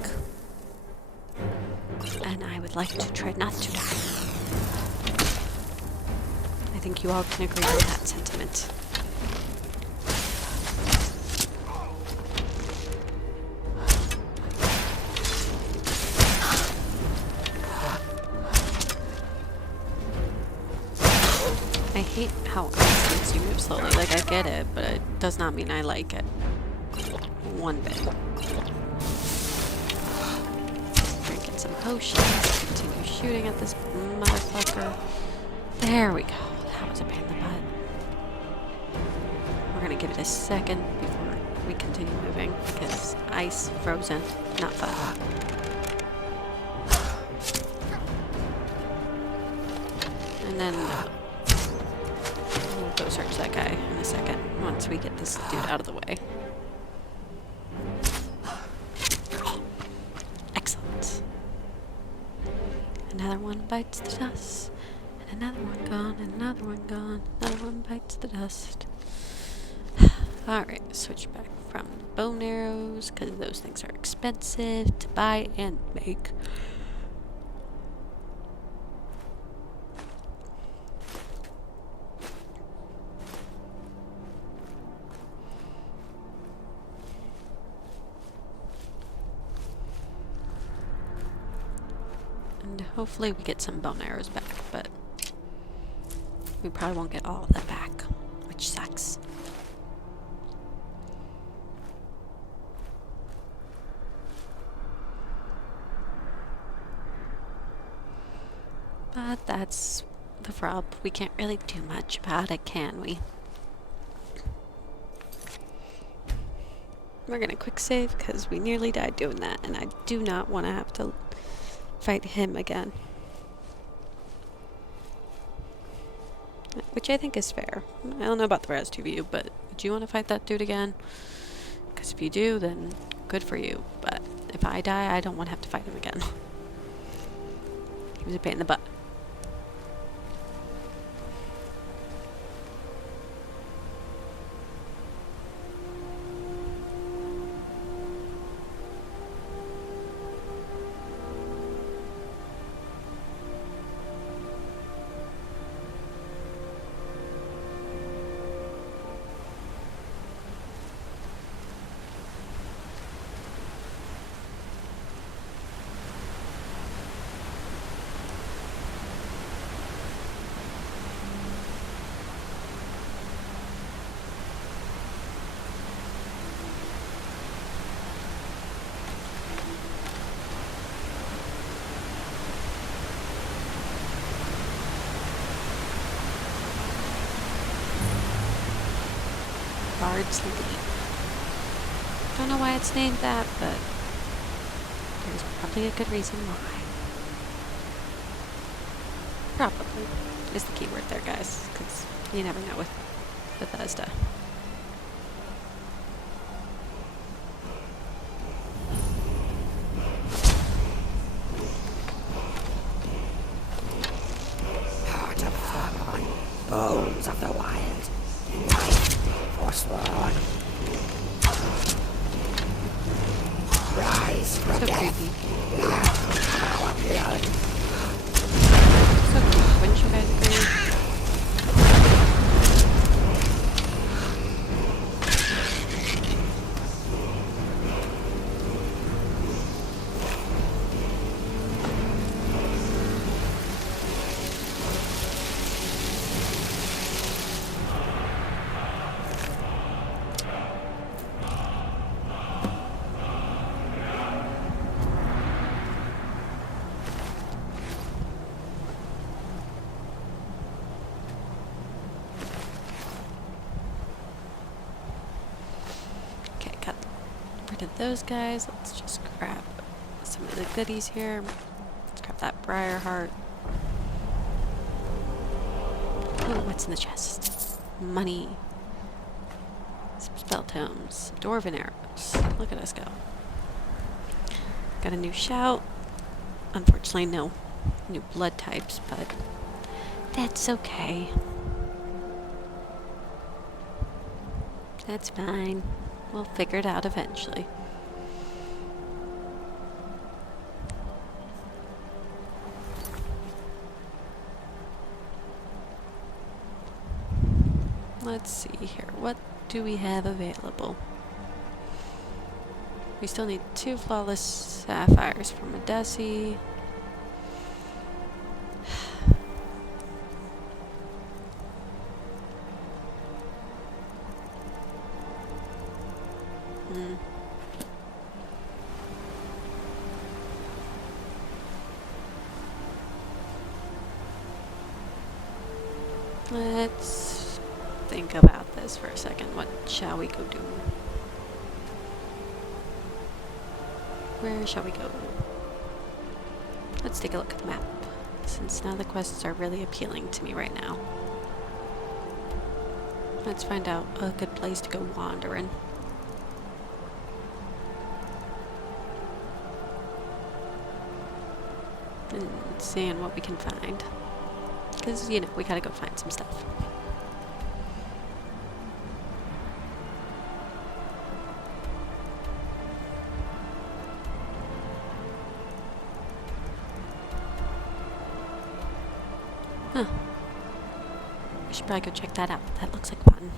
And I would like to try not to die. I think you all can agree with that sentiment. I hate how ice makes you move slowly. Like, I get it, but it does not mean I like it. One bit. Drinking some potions. Continue shooting at this motherfucker. There we go. That was a pain in the butt. We're gonna give it a second before we continue moving, because ice, frozen, not fun. And then we'll go search that guy in a second, once we get this dude out of the way. Excellent. Another one bites the dust. And another one gone, and another one gone. Another one bites the dust. Alright, switch back from bone arrows, because those things are expensive to buy and make. And hopefully we get some bone arrows back, but we probably won't get all of them back, which sucks. But that's the rub. We can't really do much about it, can we? We're gonna quick save because we nearly died doing that, and I do not want to have to fight him again. Which I think is fair. I don't know about the rest of you, but do you want to fight that dude again? Because if you do, then good for you. But if I die, I don't want to have to fight him again. He was a pain in the butt. Bard's Lane. Don't know why it's named that, but there's probably a good reason why. Probably is the key word there, guys, because you never know with Bethesda. Heart of Vermon, bones of the wild, night forsworn. Rise from So death, creepy. our blood. So cute, wouldn't you guys agree? Okay, got rid of those guys. Let's just grab some of the goodies here. Let's grab that briar heart. Oh, what's in the chest? Money. Some spell tomes. Dwarven arrows. Look at us go. Got a new shout. Unfortunately, no new blood types, but that's okay. That's fine. We'll figure it out eventually. Let's see here. What do we have available? We still need 2 flawless sapphires from Odessi. Let's think about this for a second. What shall we go do? Where shall we go? Let's take a look at the map, since now the quests are really appealing to me right now. Let's find out a good place to go wandering. And seeing what we can find. Because, you know, we gotta go find some stuff. Huh. We should probably go check that out. That looks like fun.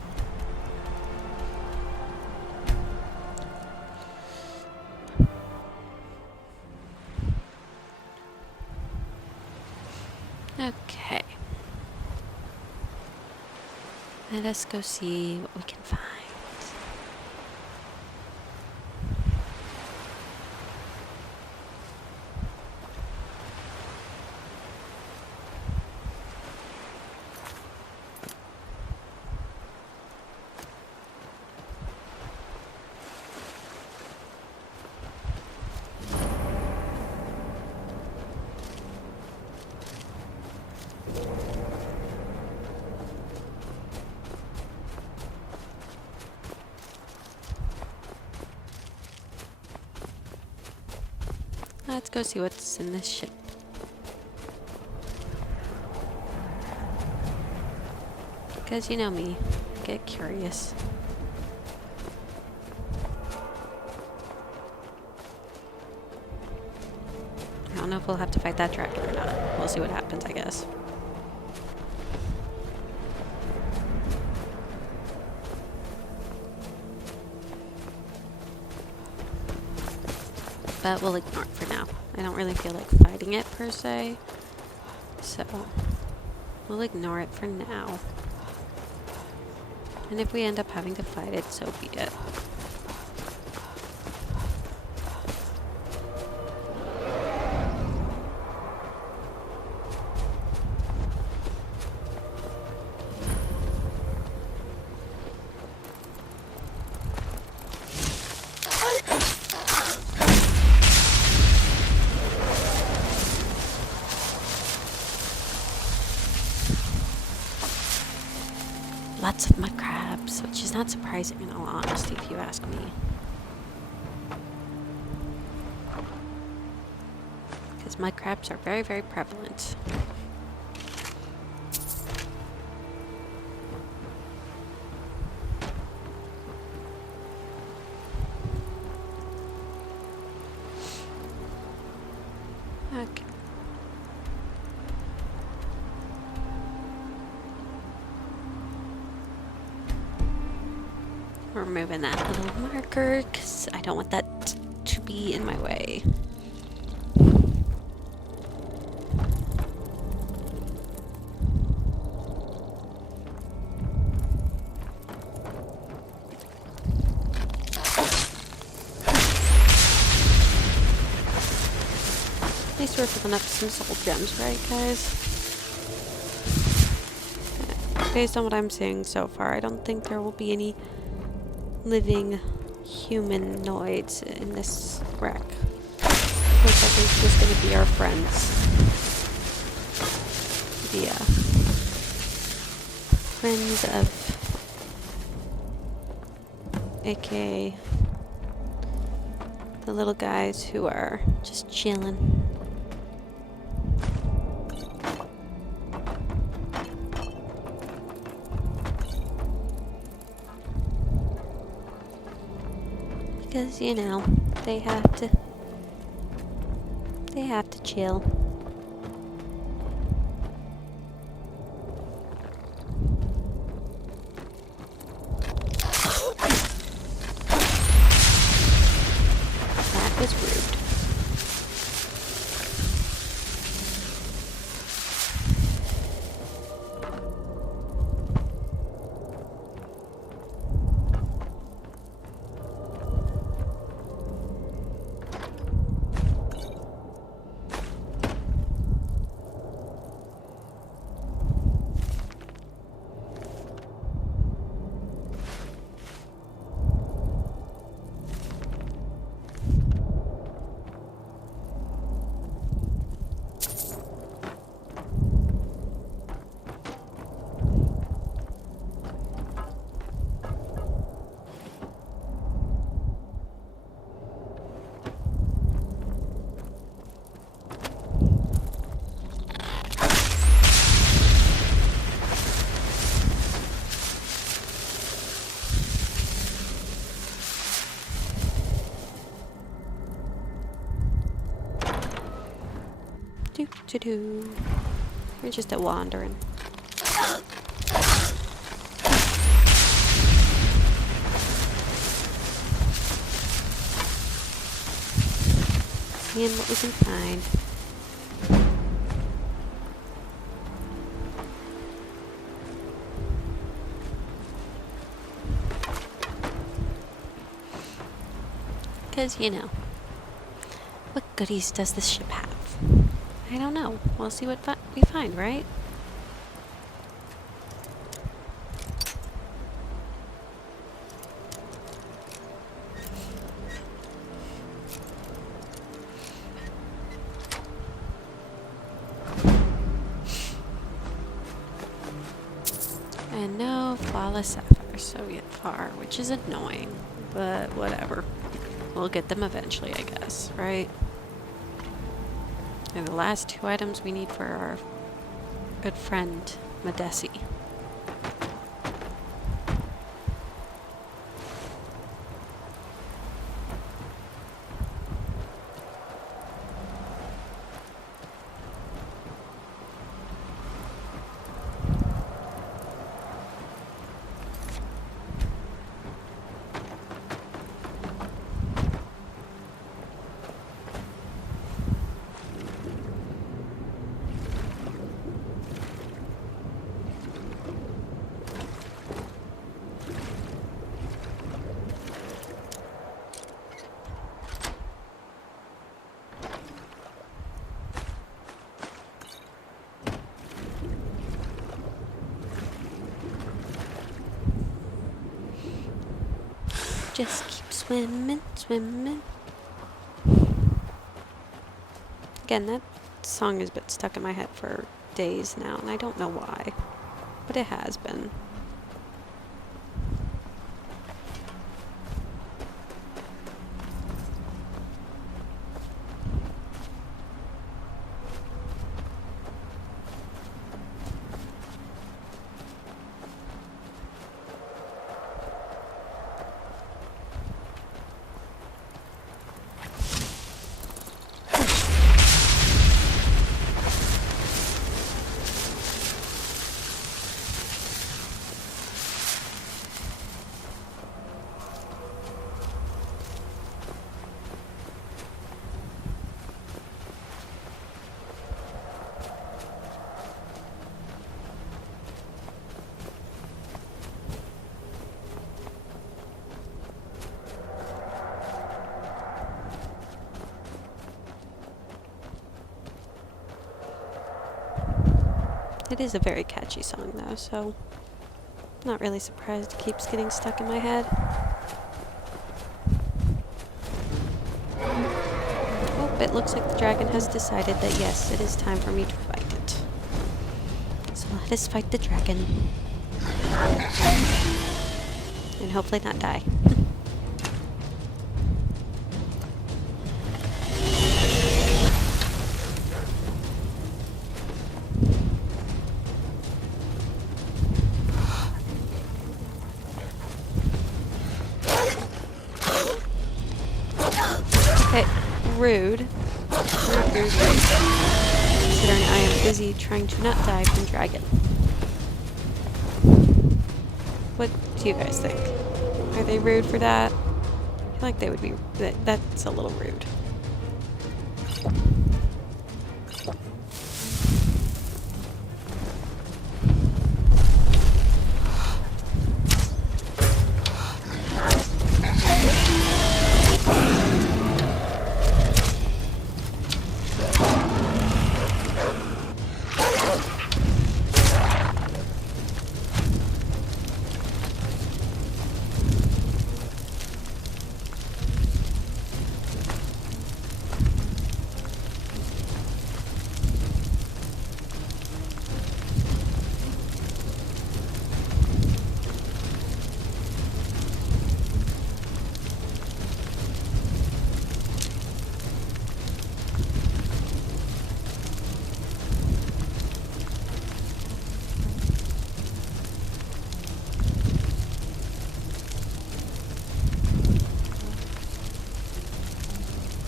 Okay. Let us go see what we can find. Let's go see what's in this ship. Because you know me, I get curious. I don't know if we'll have to fight that dragon or not. We'll see what happens, I guess. But we'll ignore it for now. I don't really feel like fighting it per se. So we'll ignore it for now. And if we end up having to fight it, so be it. lots of mud crabs, which is not surprising in all honesty if you ask me. Because mud crabs are very, very prevalent. Okay. Removing that little marker because I don't want that to be in my way. At least we're filling up some soul gems, right, guys? Based on what I'm seeing so far, I don't think there will be any living humanoids in this wreck. Looks like it's just going to be our friends. The friends of aka the little guys who are just chilling. Because, you know, they have to chill. That was rude. We're just wandering. Seeing what we can find. Because, you know, what goodies does this ship have? I don't know. We'll see what we find, right? And no flawless sapphire so yet far, which is annoying, but whatever. We'll get them eventually, I guess, right? And the last two items we need for our good friend, Madesi. Just keep swimming, swimming. Again, that song has been stuck in my head for days now, and I don't know why. But it has been. It is a very catchy song, though, so I'm not really surprised it keeps getting stuck in my head. Oh, it looks like the dragon has decided that yes, it is time for me to fight it. So let us fight the dragon. And hopefully not die. Okay, rude. Not rude, considering I am busy trying to not die from dragon. What do you guys think? Are they rude for that? I feel like they would be. That's a little rude.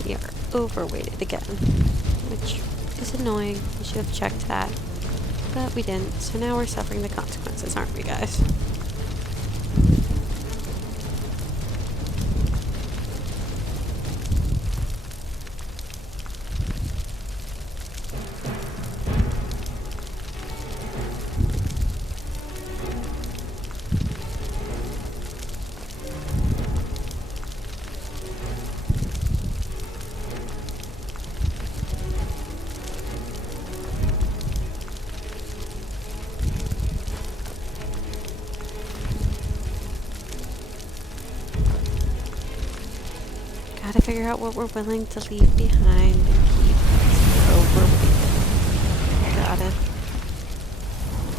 We are overweighted again, which is annoying. We should have checked that, but we didn't, so now we're suffering the consequences, aren't we, guys? Gotta figure out what we're willing to leave behind and keep overweight. Gotta,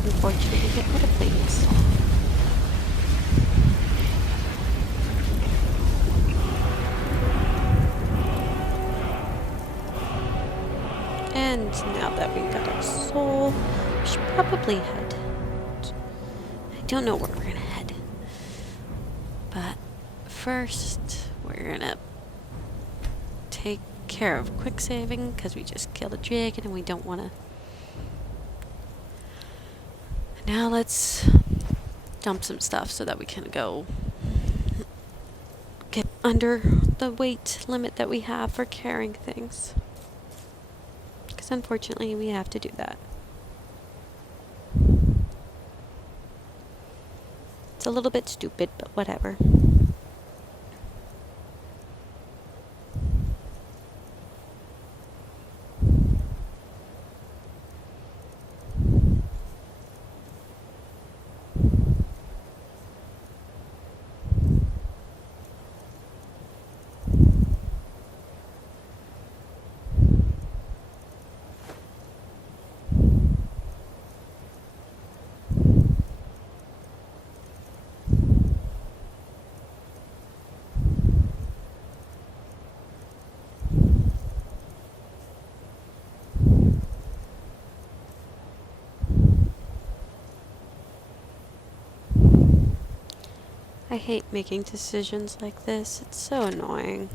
unfortunately, get rid of things. And now that we've got our soul, we should probably head. I don't know where we're gonna head. But first, we're gonna take care of quick saving because we just killed a dragon and we don't want to. Now let's dump some stuff so that we can go get under the weight limit that we have for carrying things. Because unfortunately we have to do that. It's a little bit stupid, but whatever. I hate making decisions like this. It's so annoying.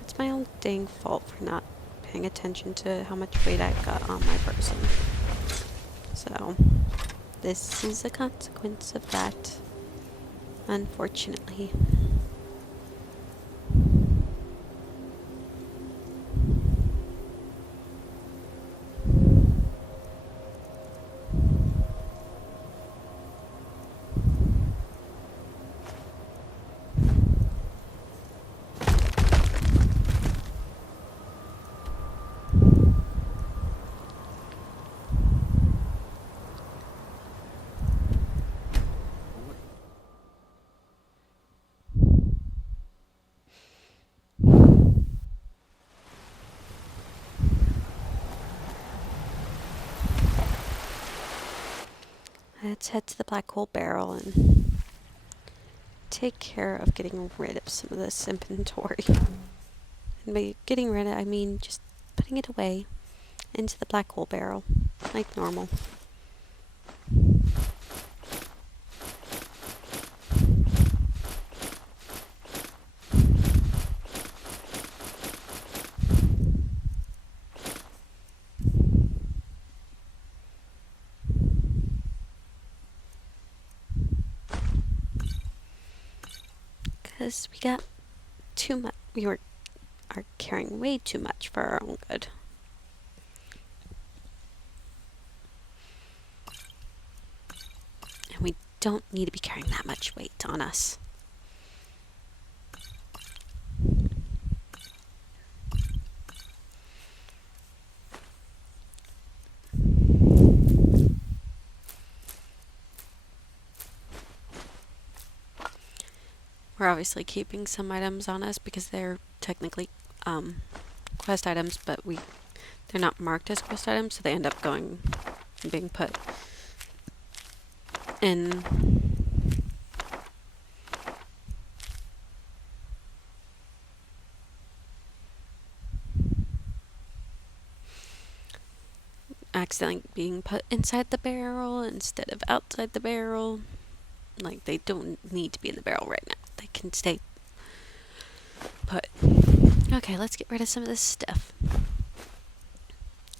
It's my own dang fault for not paying attention to how much weight I got on my person. So, this is a consequence of that, unfortunately. let's head to the black hole barrel and take care of getting rid of some of this inventory. And by getting rid of it, I mean just putting it away into the black hole barrel, like normal. Because we got too much, are carrying way too much for our own good. And we don't need to be carrying that much weight on us. We're obviously keeping some items on us because they're technically quest items, but they're not marked as quest items, so they end up being put in accidentally being put inside the barrel instead of outside the barrel. Like, they don't need to be in the barrel right now. They can stay put. Okay, let's get rid of some of this stuff.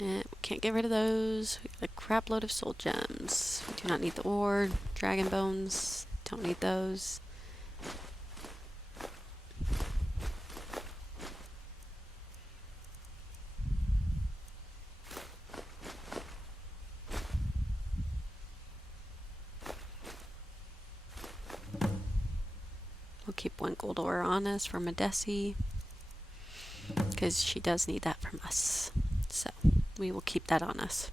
And we can't get rid of those. We got a crap load of soul gems. We do not need the ore. Dragon bones. Don't need those. We'll keep 1 gold ore on us for Madesi, because she does need that from us. So we will keep that on us.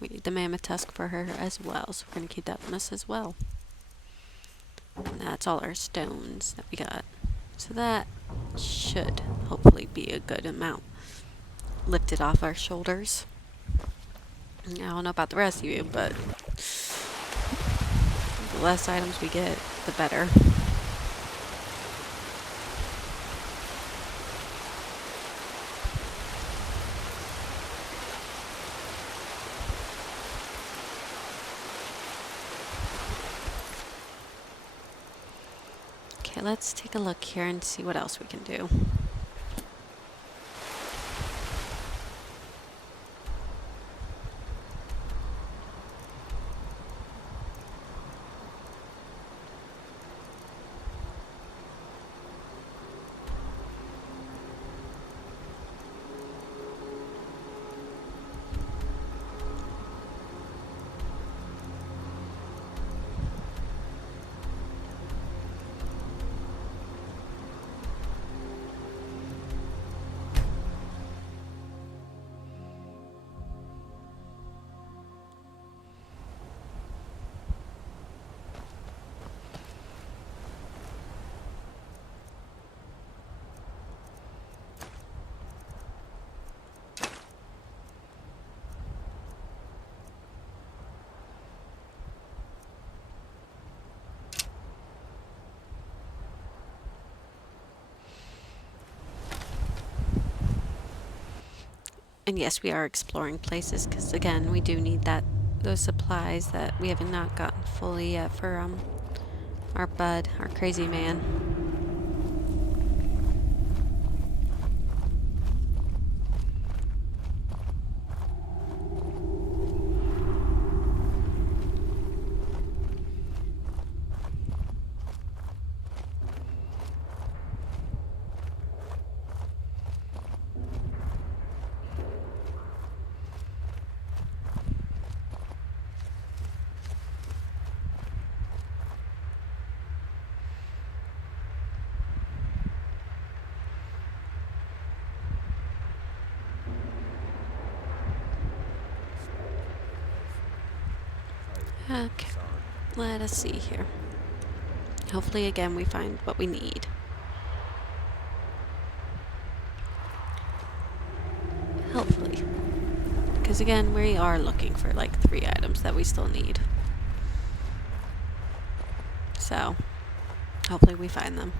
We need the mammoth tusk for her as well, so we're going to keep that on us as well. And that's all our stones that we got. So that should hopefully be a good amount lifted off our shoulders. I don't know about the rest of you, but the less items we get, the better. Okay, let's take a look here and see what else we can do. And yes, we are exploring places because, again, we do need those supplies that we have not gotten fully yet for our bud, our crazy man. Okay, let us see here. Hopefully, again, we find what we need. Hopefully. Because again, we are looking for like 3 items that we still need. So, hopefully we find them.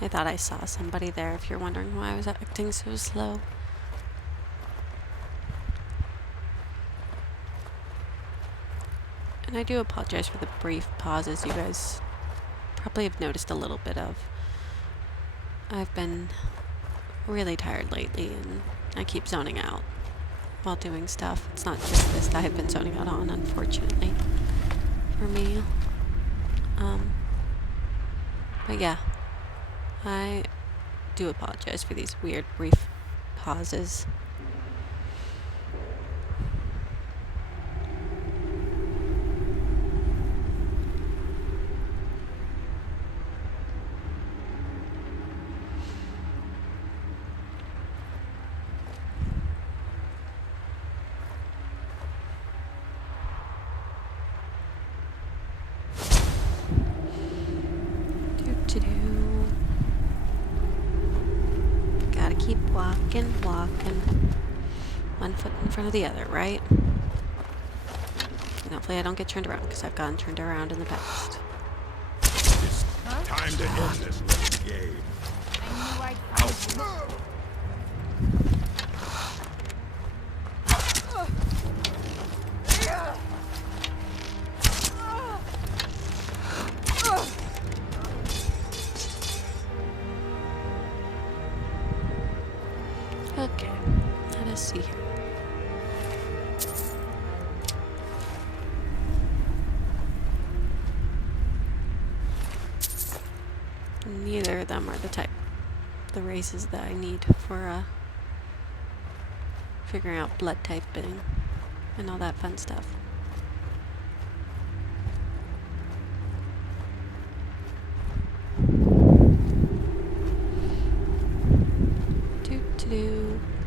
I thought I saw somebody there, if you're wondering why I was acting so slow. And I do apologize for the brief pauses you guys probably have noticed a little bit of. I've been really tired lately and I keep zoning out while doing stuff. It's not just this that I've been zoning out on, unfortunately, for me. But yeah. I do apologize for these weird brief pauses. Keep walking, walking. 1 foot in front of the other, right? And hopefully I don't get turned around, because I've gotten turned around in the past. It's time to end this little game. I knew I'd find you. Okay, let us see here. Neither of them are the races that I need for figuring out blood typing and all that fun stuff.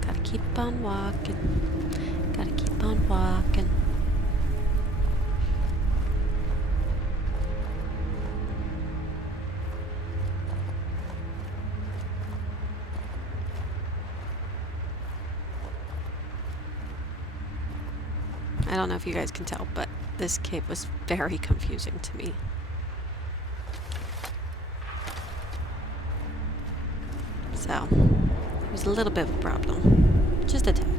Gotta keep on walking. Gotta keep on walking. I don't know if you guys can tell, but this cave was very confusing to me. So, it was a little bit of a problem. Just a tad.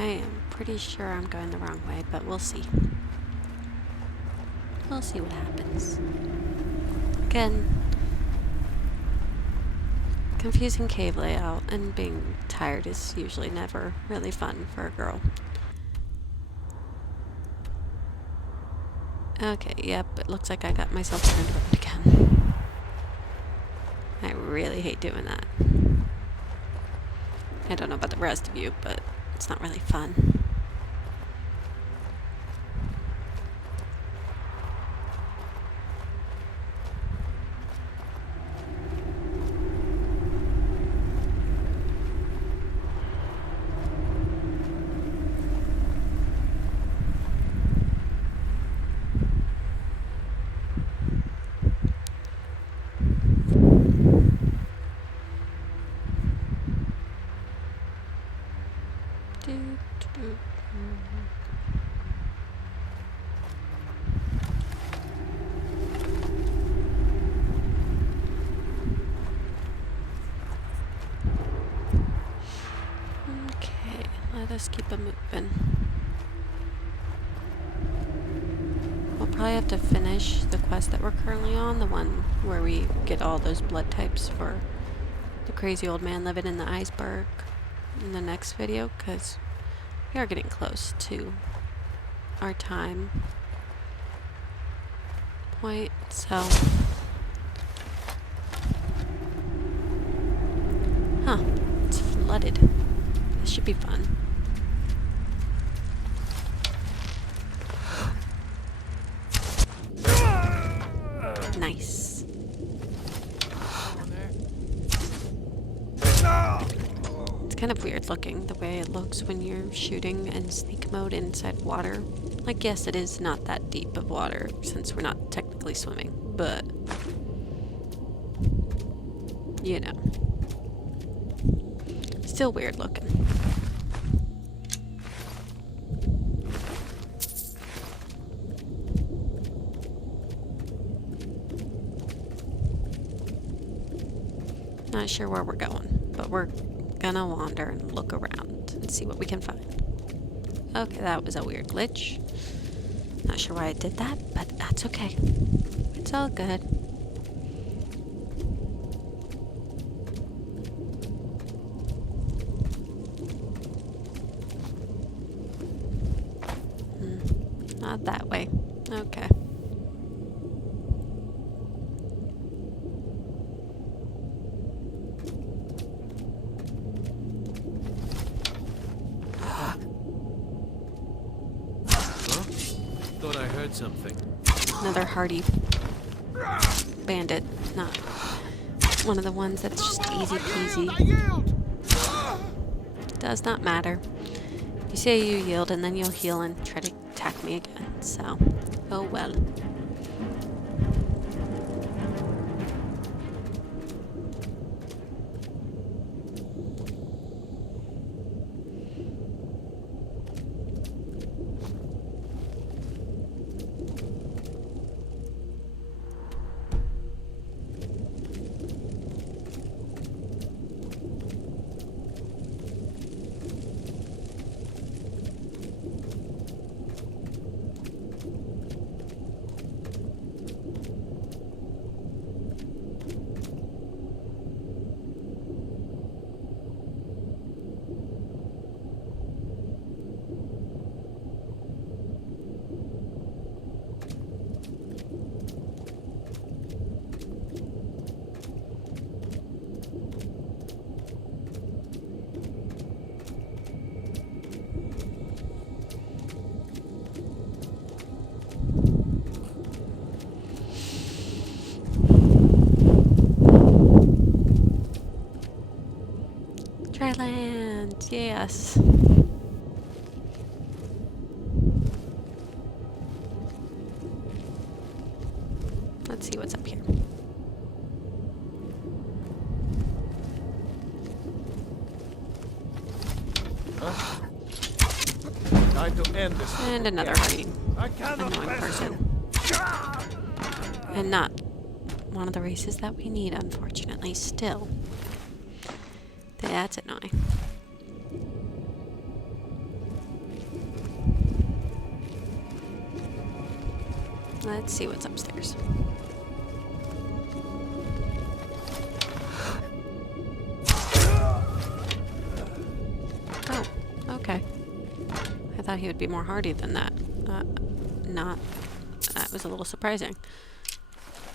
I am pretty sure I'm going the wrong way, but we'll see. We'll see what happens. Again, Confusing cave layout, and being tired is usually never really fun for a girl. Okay, yep, it looks like I got myself turned around again. I really hate doing that. I don't know about the rest of you, but it's not really fun. Okay, let us keep it moving. We'll probably have to finish the quest that we're currently on, the one where we get all those blood types for the crazy old man living in the iceberg, in the next video, because we are getting close to our time point, so... Huh, it's flooded. This should be fun. Nice. It's kind of weird looking, the way it looks when you're shooting in sneak mode inside water. Like, yes, it is not that deep of water, since we're not technically swimming, but... you know. Still weird looking. Not sure where we're going, but we're gonna wander and look around and see what we can find. Okay, that was a weird glitch. Not sure why I did that, but that's okay. It's all good. Not that way. Okay. Thought I heard something. Another hardy bandit. Not one of the ones that's just easy peasy. Does not matter. You say you yield and then you'll heal and try to attack me again, so oh well. Dryland, yes. Let's see what's up here. Time to end this. And another hardy I cannot annoying person. And not one of the races that we need, unfortunately, still. That's annoying. Let's see what's upstairs. thought he would be more hardy than that. Not. That was a little surprising.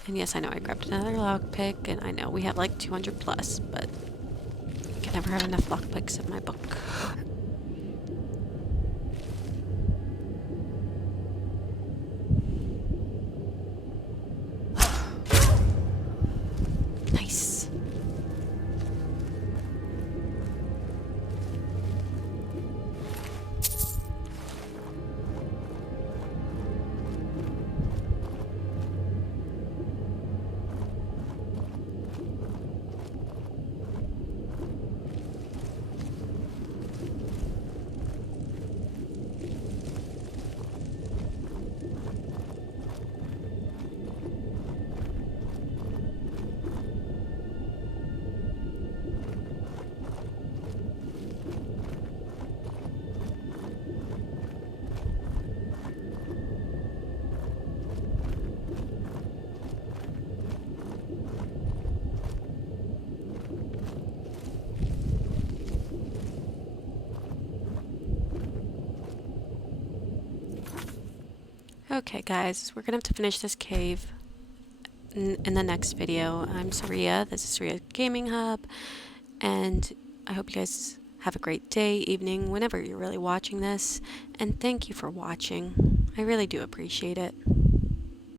And yes, I know I grabbed another lockpick, and I know we have like 200 plus, but I can never have enough lockpicks in my book. Nice. Okay guys, we're gonna have to finish this cave in the next video. I'm Saria, this is Saria Gaming Hub, and I hope you guys have a great day, evening, whenever you're really watching this, and thank you for watching. I really do appreciate it.